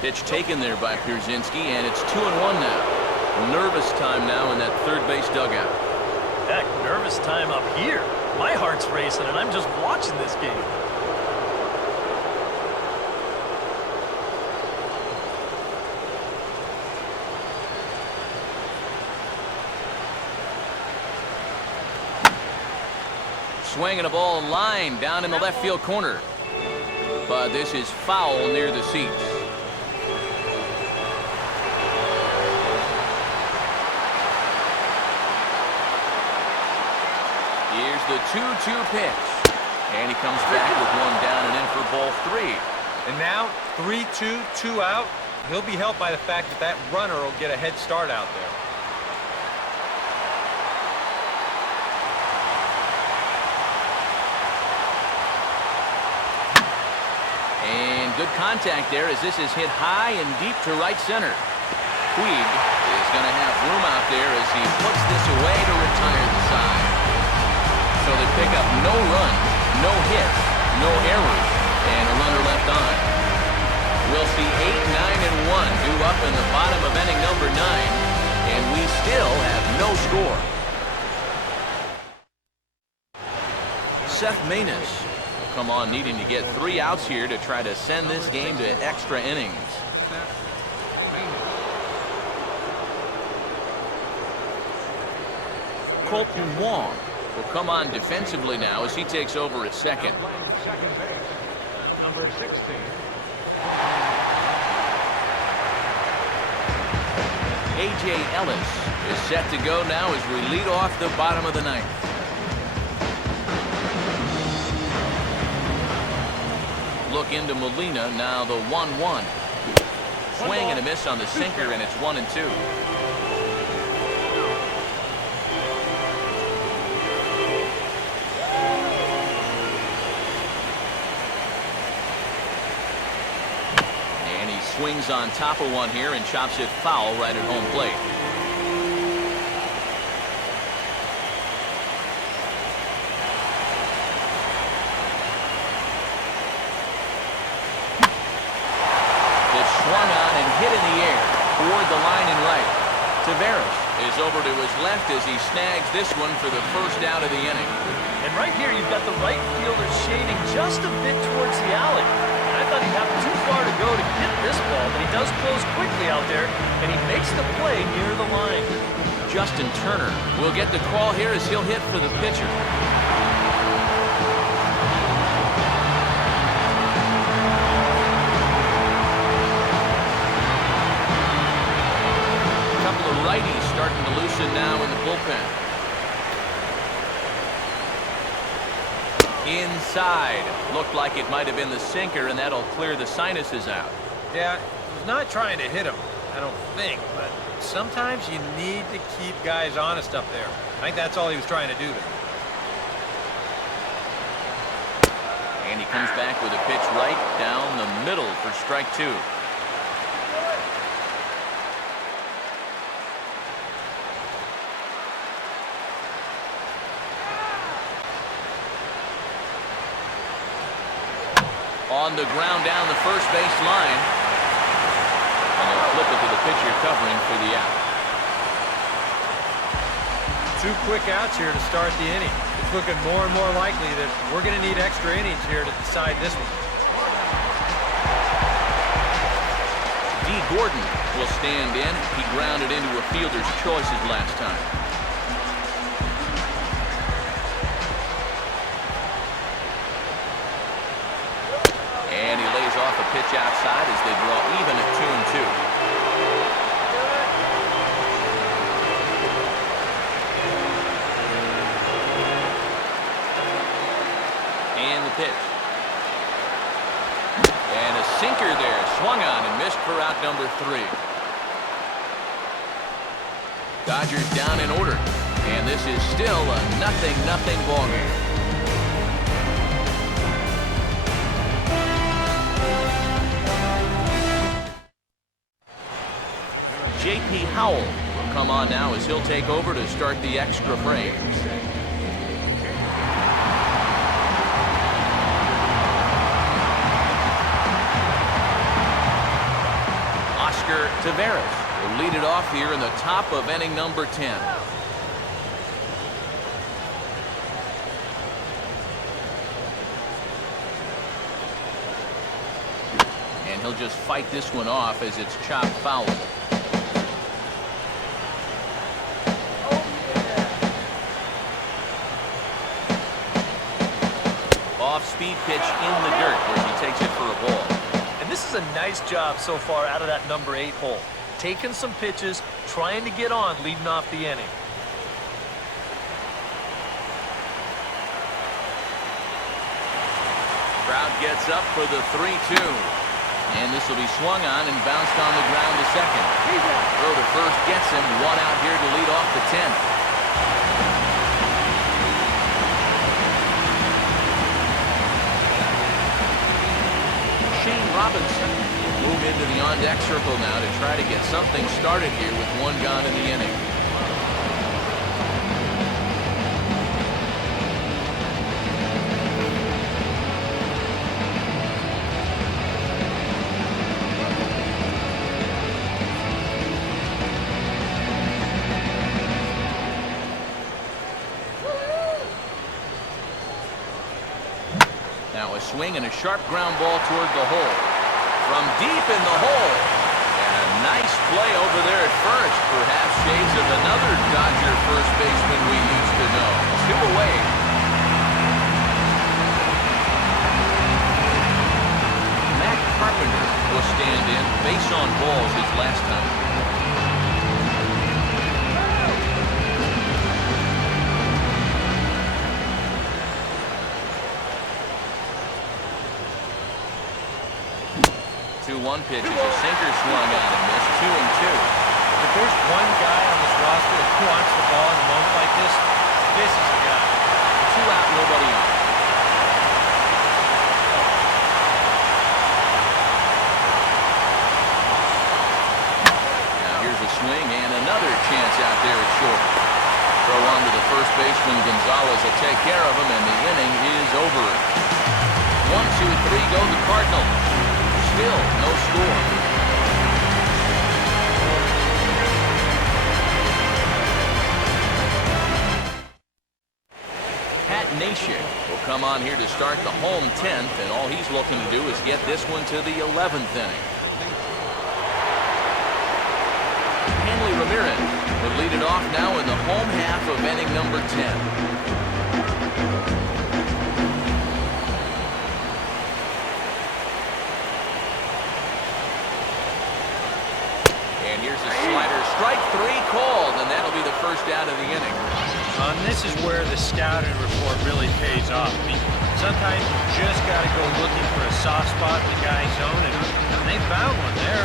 Pitch taken there by Pierzynski, and it's 2-1 now. Nervous time now in that third base dugout. Heck, nervous time up here. My heart's racing, and I'm just watching this game. swinging a ball line down in the left field corner. But this is foul near the seats. Here's the 2-2 pitch. And he comes back with one down and in for ball 3. And now, 3-2, 2 out. He'll be helped by the fact that that runner will get a head start out there. And good contact there as this is hit high and deep to right center. Puig is going to have room out there as he puts this away to retire the side. So they pick up no runs, no hits, no errors, and a runner left on. We'll see 8, 9, and 1 due up in the bottom of inning number 9, and we still have no score. Seth Maness will come on needing to get 3 outs here to try to send this game to extra innings. Colton Wong will come on defensively now as he takes over at second. Second base, number 16. A.J. Ellis is set to go now as we lead off the bottom of the 9th. Look into Molina, now the 1-1. Swing and a miss on the sinker, and it's 1-2. Swings on top of one here and chops it foul right at home plate. It's swung on and hit in the air toward the line and right. Taveras is over to his left as he snags this one for the first out of the inning. And right here, you've got the right fielder shading just a bit towards the alley. And I thought he'd have too far to go to get this ball, but he does close quickly out there, and he makes the play near the line. Justin Turner will get the call here as he'll hit for the pitcher. A couple of righties starting to loosen now in the bullpen. Inside. Looked like it might have been the sinker, and that'll clear the sinuses out. Yeah, he was not trying to hit him, I don't think, but sometimes you need to keep guys honest up there. I think that's all he was trying to do there. And he comes back with a pitch right down the middle for strike 2. On the ground down the first base line. And they'll flip it to the pitcher covering for the out. 2 quick outs here to start the inning. It's looking more and more likely that we're going to need extra innings here to decide this one. D. Gordon will stand in. He grounded into a fielder's choices last time. And he lays off a pitch outside as they draw even at 2-2. And the pitch. And a sinker there, swung on and missed for out number 3. Dodgers down in order, and this is still a 0-0 ball game. J.P. Howell will come on now as he'll take over to start the extra frame. Oscar Taveras will lead it off here in the top of inning number 10. And he'll just fight this one off as it's chopped foul. high-speed pitch in the dirt where he takes it for a ball. And this is a nice job so far out of that number 8 hole. Taking some pitches, trying to get on, leading off the inning. Crowd gets up for the 3-2. And this will be swung on and bounced on the ground to second. Throw to first gets him. One out here to lead off the 10th. Shane Robinson will move into the on-deck circle now to try to get something started here with one gone in the inning. Now a swing and a sharp ground ball toward the hole. From deep in the hole. And a nice play over there at first. Perhaps shades of another Dodger first baseman we used to know. 2 away. Matt Carpenter will stand in. Base on balls his last time. One pitch is a sinker swung at and missed. 2-2. If there's one guy on this roster that wants the ball in a moment like this, this is the guy. 2 out, nobody on. Now here's a swing and another chance out there at short. Throw on to the first baseman. Gonzalez will take care of him, and the inning is over. 1, 2, 3 go the Cardinals. Still no score. Pat Nashik will come on here to start the home 10th, and all he's looking to do is get this one to the 11th inning. Hanley Ramirez will lead it off now in the home half of inning number 10. Here's a slider. Strike 3 called, and that'll be the first out of the inning. This is where the scouting report really pays off. I mean, sometimes you just got to go looking for a soft spot in the guy's zone, and they found one there.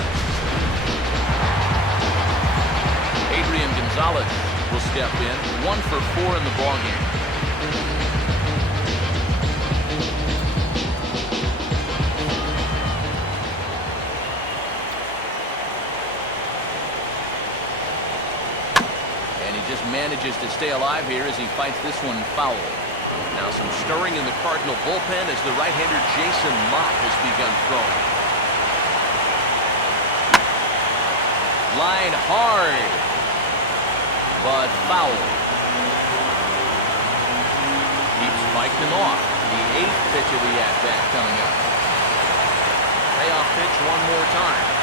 Adrian Gonzalez will step in. 1 for 4 in the ballgame. Just manages to stay alive here as he fights this one foul. Now some stirring in the Cardinal bullpen as the right-hander Jason Mott has begun throwing. Line hard, but foul. Keeps fighting him off. The 8th pitch of the at-bat coming up. Payoff pitch one more time.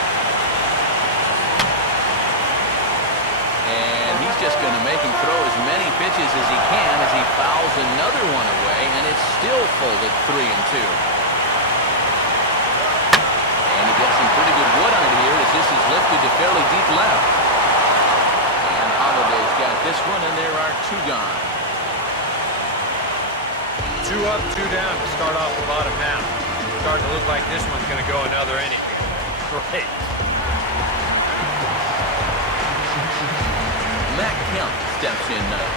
And he's just going to make him throw as many pitches as he can as he fouls another one away, and it's still folded 3-2. And he gets some pretty good wood on it here as this is lifted to fairly deep left. And Holliday's got this one, and there are 2 gone. 2 up, 2 down to start off the bottom half. Starting to look like this one's going to go another inning. Great. Matt Kemp steps in now.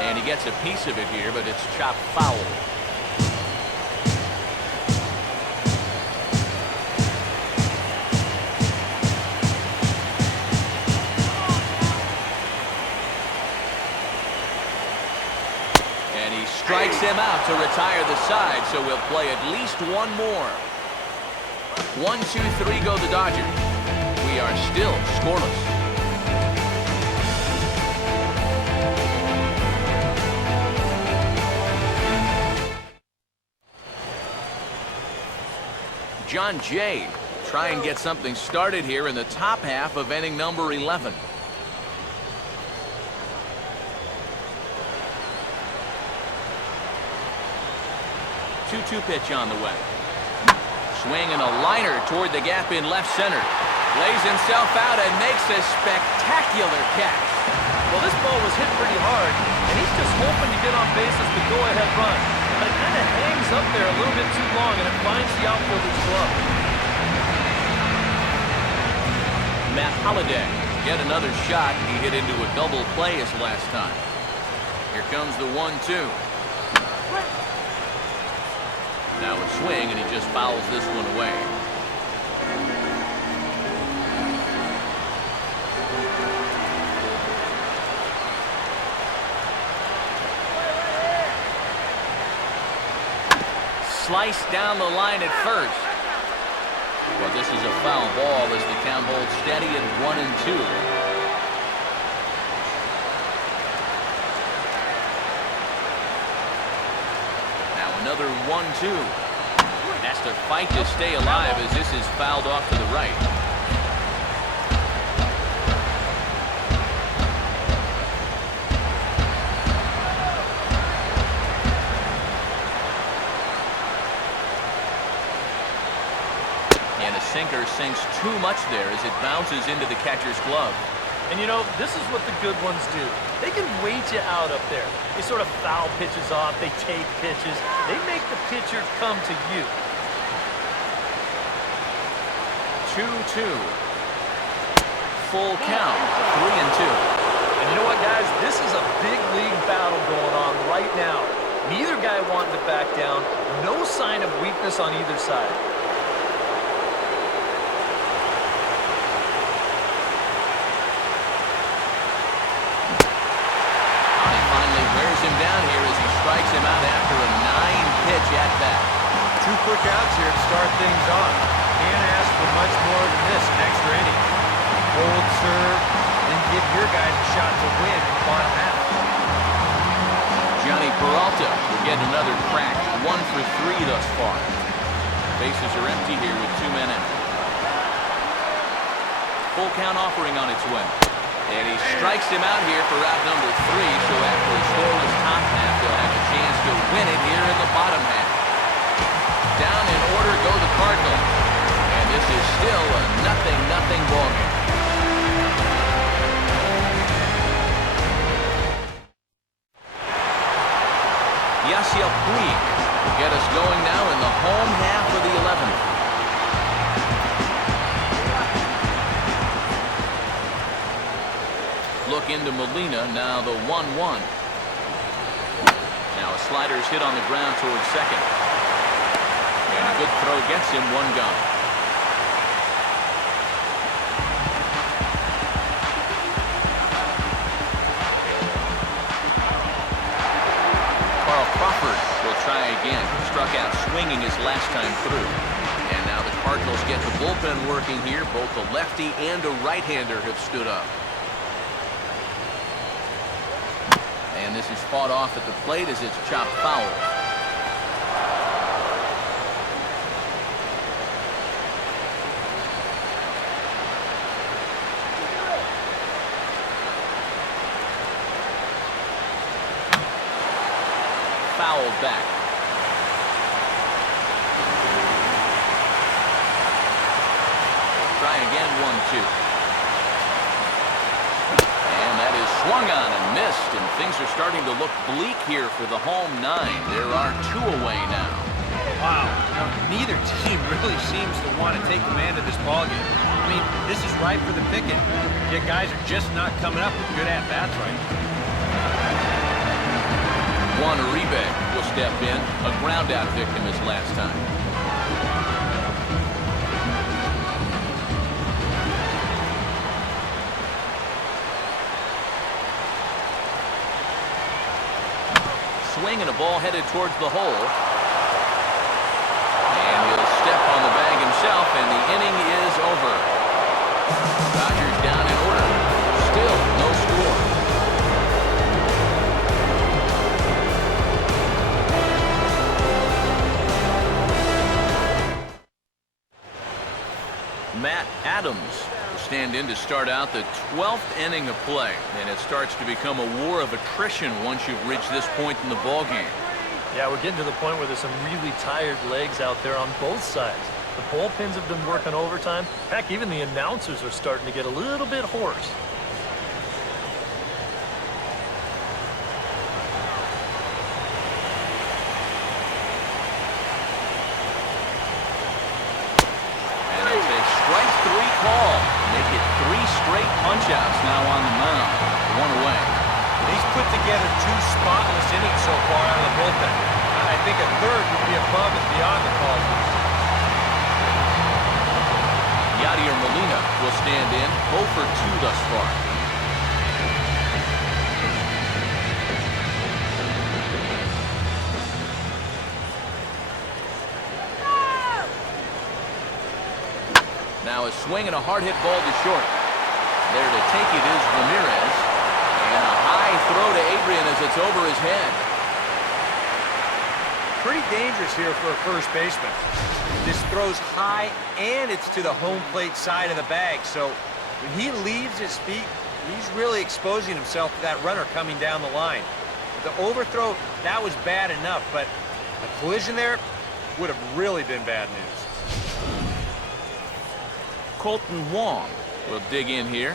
And he gets a piece of it here, but it's chopped foul. Strikes him out to retire the side, so we'll play at least one more. 1, 2, 3 go the Dodgers. We are still scoreless. John Jay. Try and get something started here in the top half of inning number 11. 2-2 pitch on the way. Swinging a liner toward the gap in left center. Lays himself out and makes a spectacular catch. Well, this ball was hit pretty hard, and he's just hoping to get on base as the go-ahead run. But it kind of hangs up there a little bit too long, and it finds the outfielder's glove. Matt Holliday, get another shot. He hit into a double play his last time. Here comes the 1-2. Now a swing, and he just fouls this one away. Sliced down the line at first. Well, this is a foul ball as the count holds steady at 1-2. Now another 1-2. Has to fight to stay alive as this is fouled off to the right. And a sinker sinks too much there as it bounces into the catcher's glove. And you know, this is what the good ones do. They can wait you out up there. They sort of foul pitches off, they take pitches. They make the pitcher come to you. 2-2. Full count, 3-2. And you know what, guys? This is a big league battle going on right now. Neither guy wanting to back down. No sign of weakness on either side. He finally wears him down here as he strikes him out after a 9-pitch at-bat. 2 quick outs here to start things off. Can't ask for much more than this in extra inning. Hold, serve, and give your guys a shot to win in the bottom half. Johnny Peralta will get another crack. 1 for 3 thus far. Bases are empty here with 2 men out. Full count offering on its way. And he strikes him out here for out number 3, so after a scoreless top half, they'll have a chance to win it here in the bottom half. Down in order go the Cardinals. And this is still a 0-0 ballgame. Yasiel Puig will get us going now in the home half of the 11th. Look into Molina, now the 1-1. Now a slider's hit on the ground towards second. And a good throw gets him 1 gone. Crawford will try again. Struck out swinging his last time through. And now the Cardinals get the bullpen working here. Both a lefty and a right-hander have stood up. And this is fought off at the plate as it's chopped foul. Fouled back. Try again, 1-2. And that is swung on and missed, and things are starting to look bleak here for the home 9. There are 2 away now. Wow, neither team really seems to want to take command of this ballgame. I mean, this is ripe for the picking. Yet guys are just not coming up with good at-bats right now. Juan Uribe will step in, a ground-out victim his last time. Swing and a ball headed towards the hole. And he'll step on the bag himself, and the inning is over. Dodgers down in order. Still no score. in to start out the 12th inning of play, and it starts to become a war of attrition once you've reached this point in the ball game. Yeah, we're getting to the point where there's some really tired legs out there on both sides. The bullpens have been working overtime. Heck, even the announcers are starting to get a little bit hoarse. Call. Make it 3 straight punch-outs now on the mound. 1 away. He's put together 2 spotless innings so far out of the bullpen. I think a third would be above and beyond the call. Yadier Molina will stand in 0 for 2 thus far. Now a swing and a hard hit ball to short. There to take it is Ramirez. And a high throw to Adrian as it's over his head. Pretty dangerous here for a first baseman. This throws high and it's to the home plate side of the bag. So when he leaves his feet, he's really exposing himself to that runner coming down the line. The overthrow, that was bad enough, but a collision there would have really been bad news. Colton Wong will dig in here.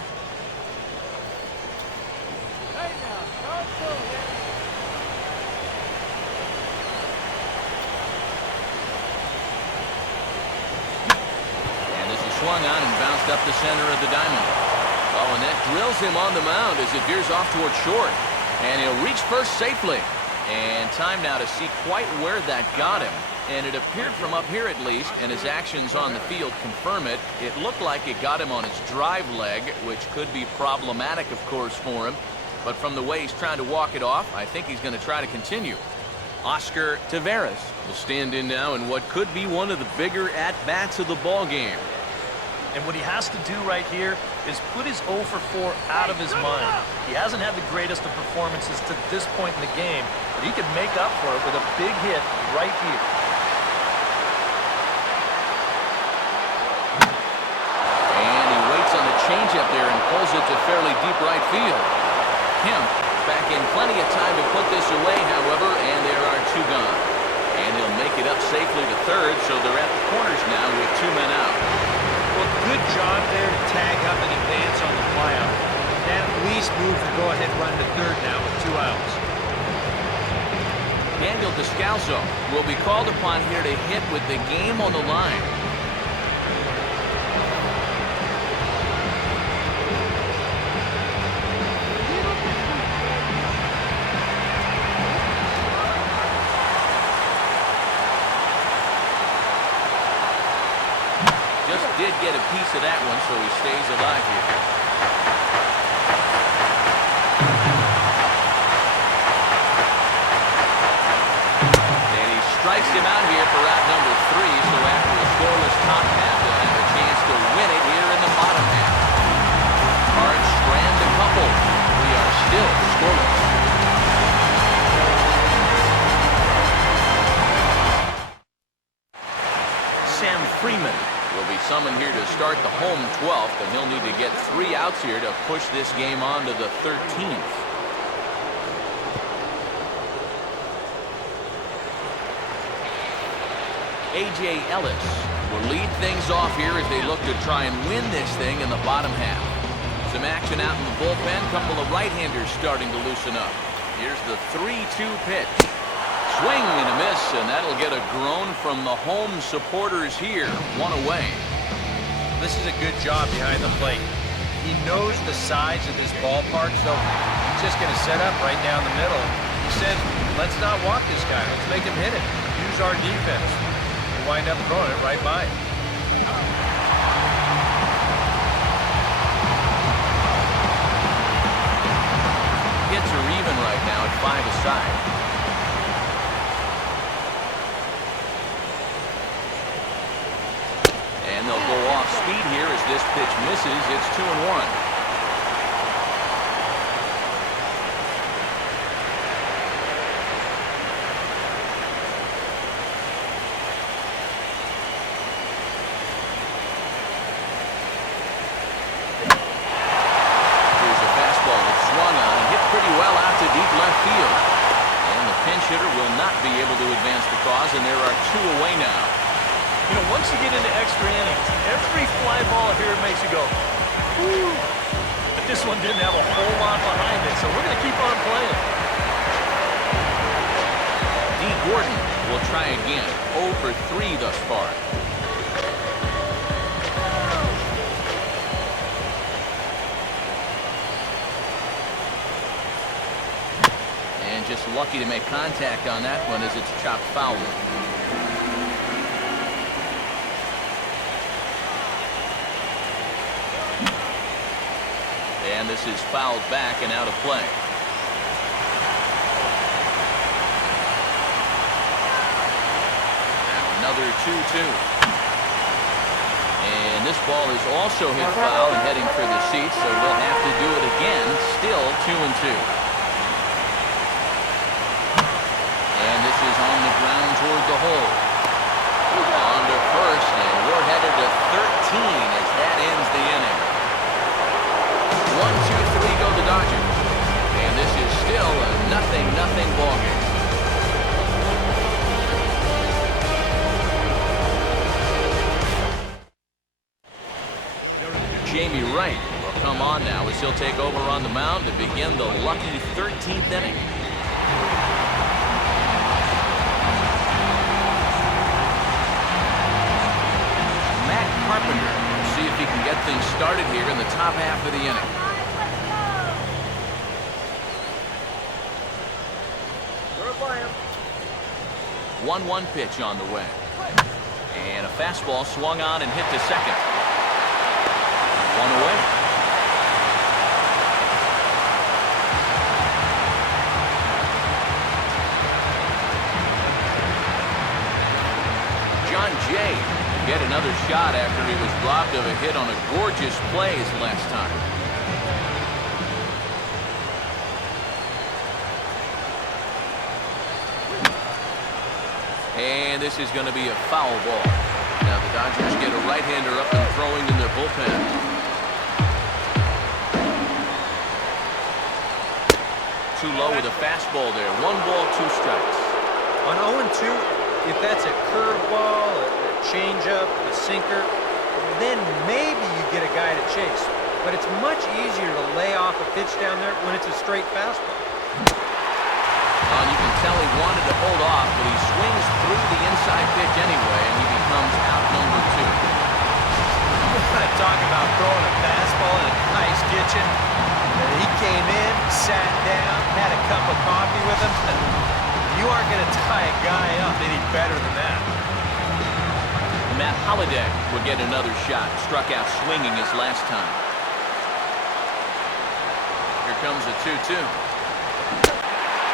And this is swung on and bounced up the center of the diamond. Oh, and that drills him on the mound as it veers off toward short. And he'll reach first safely. And time now to see quite where that got him. And it appeared from up here at least, and his actions on the field confirm it. It looked like it got him on his drive leg, which could be problematic, of course, for him. But from the way he's trying to walk it off, I think he's going to try to continue. Oscar Taveras will stand in now in what could be one of the bigger at-bats of the ball game. And what he has to do right here is put his 0 for 4 out of his mind. He hasn't had the greatest of performances to this point in the game, but he could make up for it with a big hit right here. And he waits on the changeup there and pulls it to fairly deep right field. Kemp back in plenty of time to put this away, however, and there are 2 gone. And he'll make it up safely to third, so they're at the corners now with 2 men out. Well, good job there to tag up and advance on the flyout. That at least moves the go-ahead run to third now with 2 outs. Daniel Descalso will be called upon here to hit with the game on the line. Did get a piece of that one, so he stays alive here. And he strikes him out here for out number 3, so after a scoreless top half, they'll have a chance to win it here in the bottom half. Cards strand a couple. We are still scoreless. Sam Freeman will be summoned here to start the home 12th, and he'll need to get 3 outs here to push this game on to the 13th. A.J. Ellis will lead things off here as they look to try and win this thing in the bottom half. Some action out in the bullpen, couple of right-handers starting to loosen up. Here's the 3-2 pitch. Swing and a miss, and that'll get a groan from the home supporters here. 1 away. This is a good job behind the plate. He knows the size of this ballpark, so he's just going to set up right down the middle. He said, let's not walk this guy. Let's make him hit it. Use our defense. We wind up throwing it right by him. Hits are even right now at 5 aside. And they'll go off speed here as this pitch misses. It's 2-1. field. And the pinch hitter will not be able to advance the cause, and there are 2 away now. You know, once you get into extra innings, every fly ball here makes you go, whoo. But this one didn't have a whole lot behind it, so we're going to keep on playing. D. Gordon will try again. 0 for 3 thus far. And just lucky to make contact on that one as it's chopped foul. And this is fouled back and out of play. Another 2-2. And this ball is also hit foul and heading for the seats, so we'll have to do it again. Still 2-2. And this is on the ground toward the hole. On to first, and we're headed to 13 as that ends the inning. 1-2-3 go the Dodgers. And this is still a 0-0 ball game. Jamie Wright will come on now as he'll take over on the mound to begin the lucky 13th inning. Matt Carpenter will see if he can get things started here in the top half of the inning. 1-1 pitch on the way. And a fastball swung on and hit to second. 1 away. John Jay get another shot after he was robbed of a hit on a gorgeous play his last time. And this is going to be a foul ball. Now the Dodgers get a right-hander up and throwing in their bullpen. Too low with a fastball there. 1 ball, 2 strikes. On 0-2, if that's a curveball, a changeup, a sinker, then maybe you get a guy to chase. But it's much easier to lay off a pitch down there when it's a straight fastball. You can tell he wanted to hold off, but he swings through the inside pitch anyway, and he becomes out number 2. Talk about throwing a fastball in a nice kitchen. He came in, sat down, had a cup of coffee with him. You aren't going to tie a guy up any better than that. Matt Holliday will get another shot. Struck out swinging his last time. Here comes a 2-2.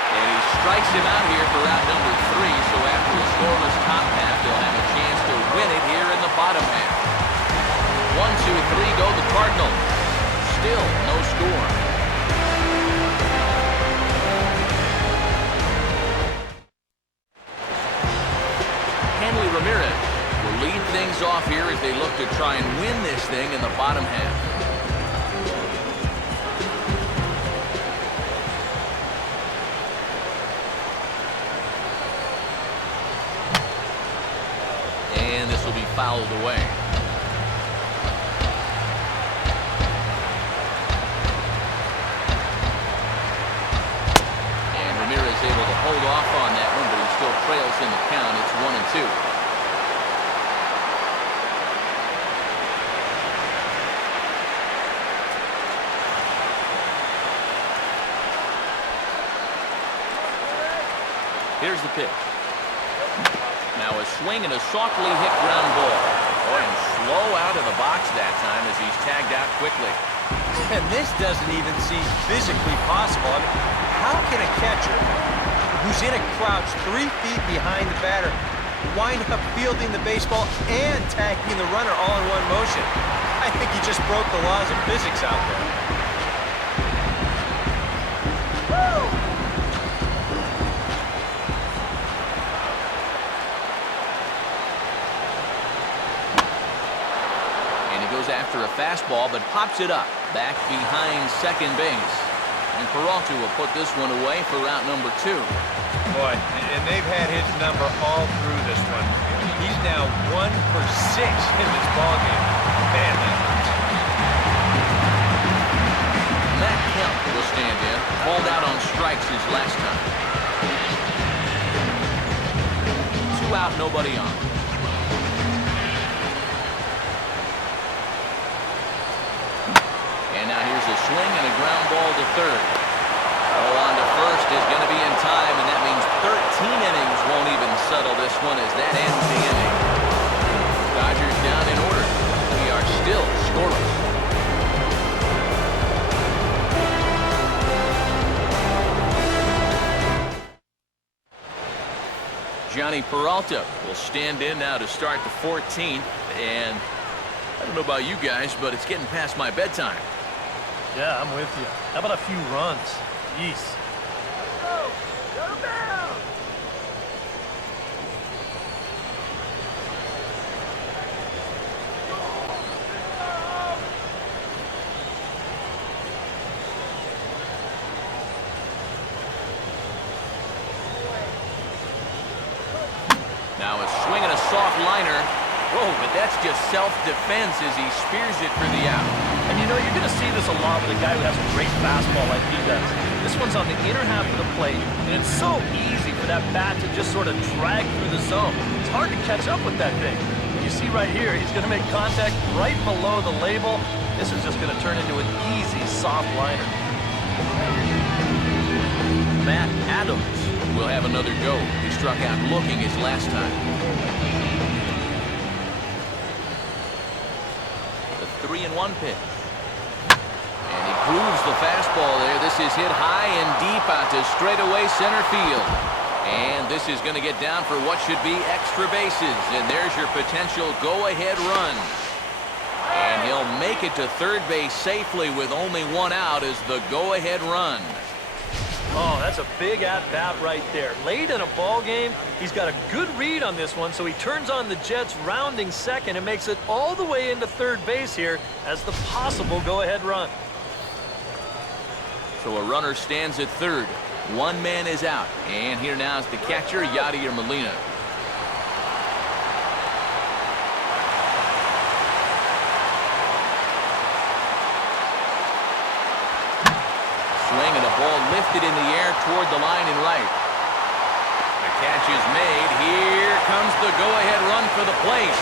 And he strikes him out here for out number 3, so after a scoreless top half, they'll have a chance to win it here in the bottom half. 1-2-3 go the Cardinals. Still no score. Hanley Ramirez will lead things off here as they look to try and win this thing in the bottom half. And this will be fouled away. And Ramirez able to hold off on that one, but he still trails in the count. It's 1-2. Here's the pitch. Now a swing and a softly hit ground ball. Oh, and slow out of the box that time as he's tagged out quickly. And this doesn't even seem physically possible. I mean, how can a catcher who's in a crouch 3 feet behind the batter wind up fielding the baseball and tagging the runner all in one motion? I think he just broke the laws of physics out there. After a fastball, but pops it up back behind second base. And Peralta will put this one away for route number 2. Boy, and they've had his number all through this one. He's now 1 for 6 in this ballgame. Man, that hurts. Matt Kemp will stand in. Called out on strikes his last time. 2 out, nobody on. And now here's a swing and a ground ball to third. Oh, on to first is going to be in time, and that means 13 innings won't even settle this one as that ends the inning. Dodgers down in order. We are still scoreless. Johnny Peralta will stand in now to start the 14th, and I don't know about you guys, but it's getting past my bedtime. Yeah, I'm with you. How about a few runs? Jeez. Go! Go down! Now a swing and a soft liner. Whoa, but that's just self-defense as he spears it for the out. And you know, you're going to see this a lot with a guy who has a great fastball like he does. This one's on the inner half of the plate, and it's so easy for that bat to just sort of drag through the zone. It's hard to catch up with that thing. You see right here, he's going to make contact right below the label. This is just going to turn into an easy, soft liner. Matt Adams will have another go. He struck out looking his last time. The 3-1 pitch. And he grooves the fastball there. This is hit high and deep out to straightaway center field. And this is going to get down for what should be extra bases. And there's your potential go-ahead run. And he'll make it to third base safely with only 1 out as the go-ahead run. Oh, that's a big at-bat right there. Late in a ball game, he's got a good read on this one, so he turns on the Jets rounding second and makes it all the way into third base here as the possible go-ahead run. So a runner stands at third. 1 man is out. And here now is the catcher, Yadier Molina. Swing and a ball lifted in the air toward the line and right. The catch is made. Here comes the go-ahead run for the plate.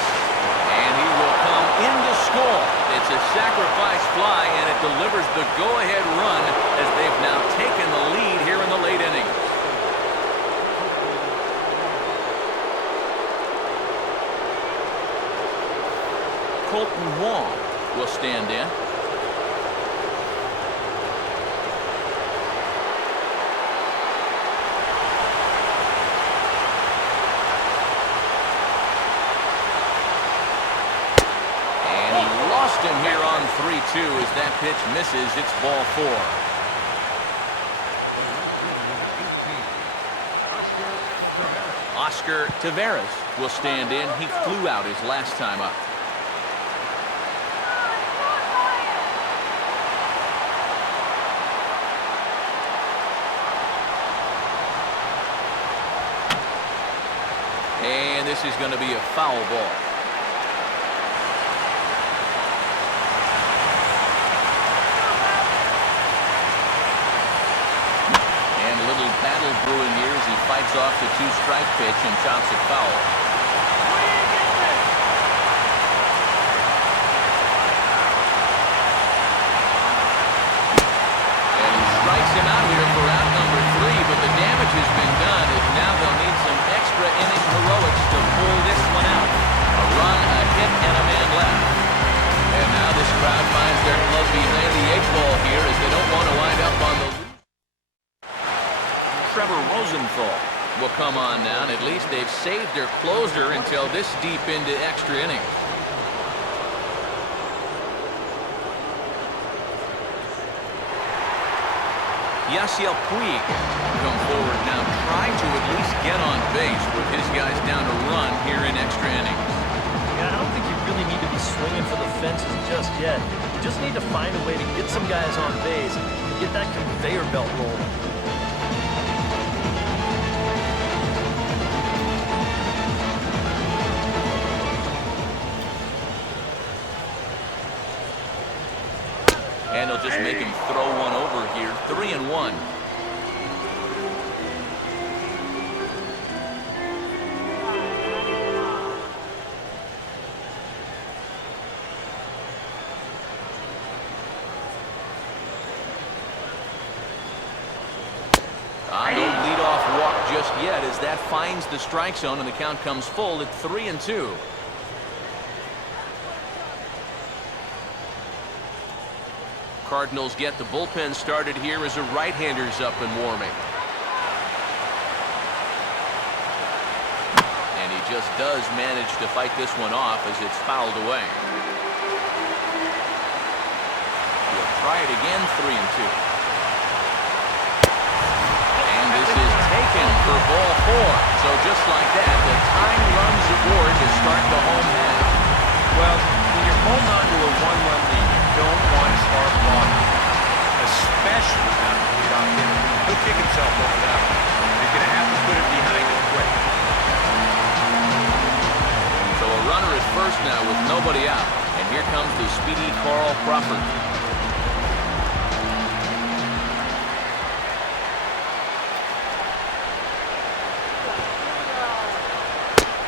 And he will come in to score. It's a sacrifice fly, and it delivers the go-ahead run as they've now taken the lead here in the late innings. Colton Wong will stand in. Him here on 3-2 as that pitch misses. It's ball 4. Oscar Taveras will stand in. He flew out his last time up. And this is going to be a foul ball. Battle brewing here as he fights off the 2-strike pitch and chops it foul. And he strikes him out here for out number 3, but the damage has been done, and now they'll need some extra inning heroics to pull this one out. A run, a hit, and a man left. And now this crowd finds their club behind the 8-ball here as they don't want to wind up on the Trevor Rosenthal will come on down. At least they've saved their closer until this deep into extra innings. Yasiel Puig come forward now, trying to at least get on base with his guys down a run here in extra innings. Yeah, I don't think you really need to be swinging for the fences just yet. You just need to find a way to get some guys on base. get that conveyor belt rolling. And they'll just make him throw one over here. 3-1. No leadoff walk just yet as that finds the strike zone and the count comes full at 3-2. Cardinals get the bullpen started here as a right-hander's up and warming. And he just does manage to fight this one off as it's fouled away. He'll try it again, 3-2. And this is taken for ball 4. So just like that, the time runs aboard to start the home half. Well, when you're holding on to a 1-run lead, you don't want to start walking, especially not the leadoff hitter. He'll kick himself over that one. He's going to have to put it behind him quick. So a runner is first now with nobody out. And here comes the speedy Carl Crawford.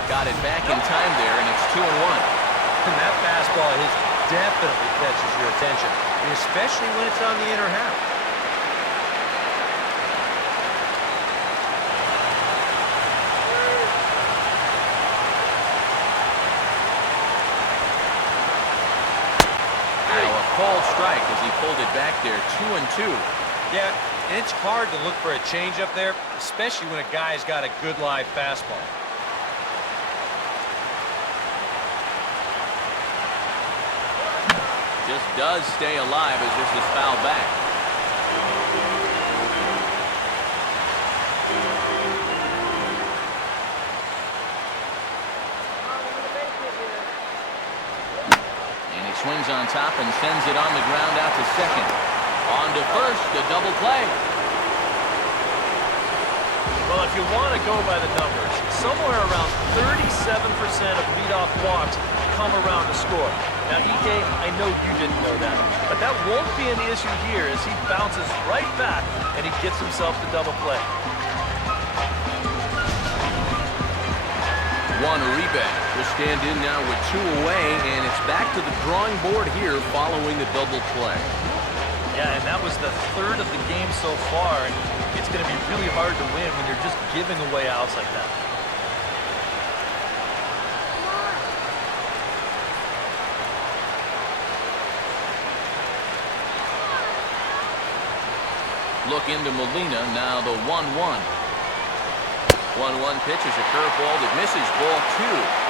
Got it back in time there, and it's 2-1. And that fastball of his definitely catches your attention, especially when it's on the inner half. Now a called strike as he pulled it back there, 2-2. Yeah, and it's hard to look for a changeup there, especially when a guy's got a good live fastball. Just does stay alive as this is fouled back. And he swings on top and sends it on the ground out to second. On to first, the double play. Well, if you want to go by the numbers, somewhere around 37% of leadoff walks come around to score. Now, EK, I know you didn't know that, but that won't be an issue here as he bounces right back and he gets himself the double play. One Uribe will stand in now with 2 away, and it's back to the drawing board here following the double play. Yeah, and that was the third of the game so far, and it's going to be really hard to win when you're just giving away outs like that. Look into Molina, now the 1-1. 1-1 pitch is a curveball that misses, ball 2.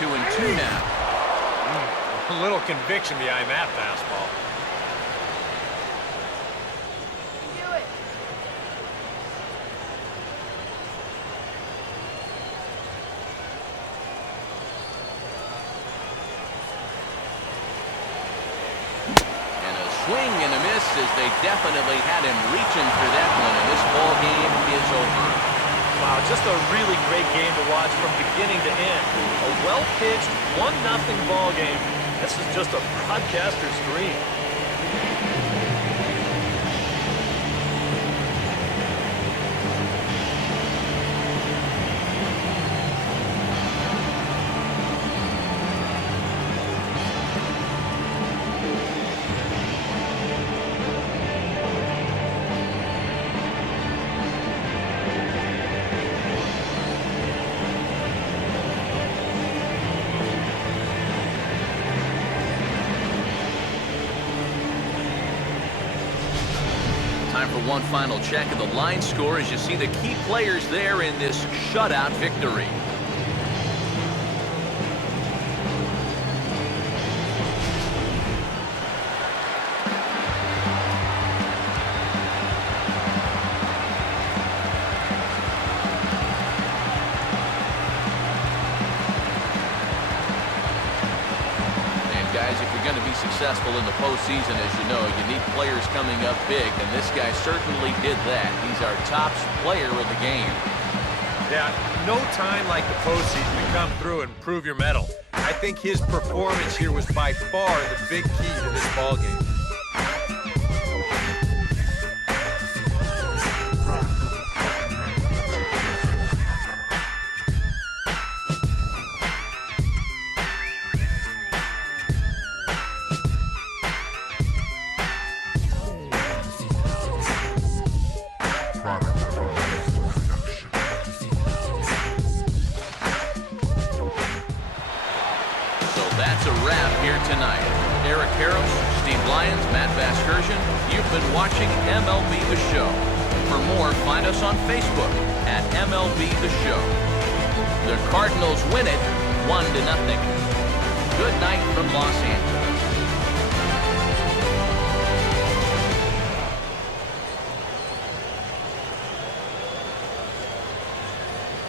2-2 now. A little conviction behind that fastball. Swing and a miss as they definitely had him reaching for that one, and this ball game is over. Wow, just a really great game to watch from beginning to end. A well-pitched 1-0 ball game. This is just a broadcaster's dream. Time for one final check of the line score as you see the key players there in this shutout victory. successful in the postseason, as you know, you need players coming up big, and this guy certainly did that. He's our top player of the game. Yeah, no time like the postseason to come through and prove your mettle. I think his performance here was by far the big key to this ballgame. That's a wrap here tonight. Eric Harris, Steve Lyons, Matt Vasgersian, you've been watching MLB The Show. For more, find us on Facebook at MLB The Show. The Cardinals win it 1-0. Good night from Los Angeles.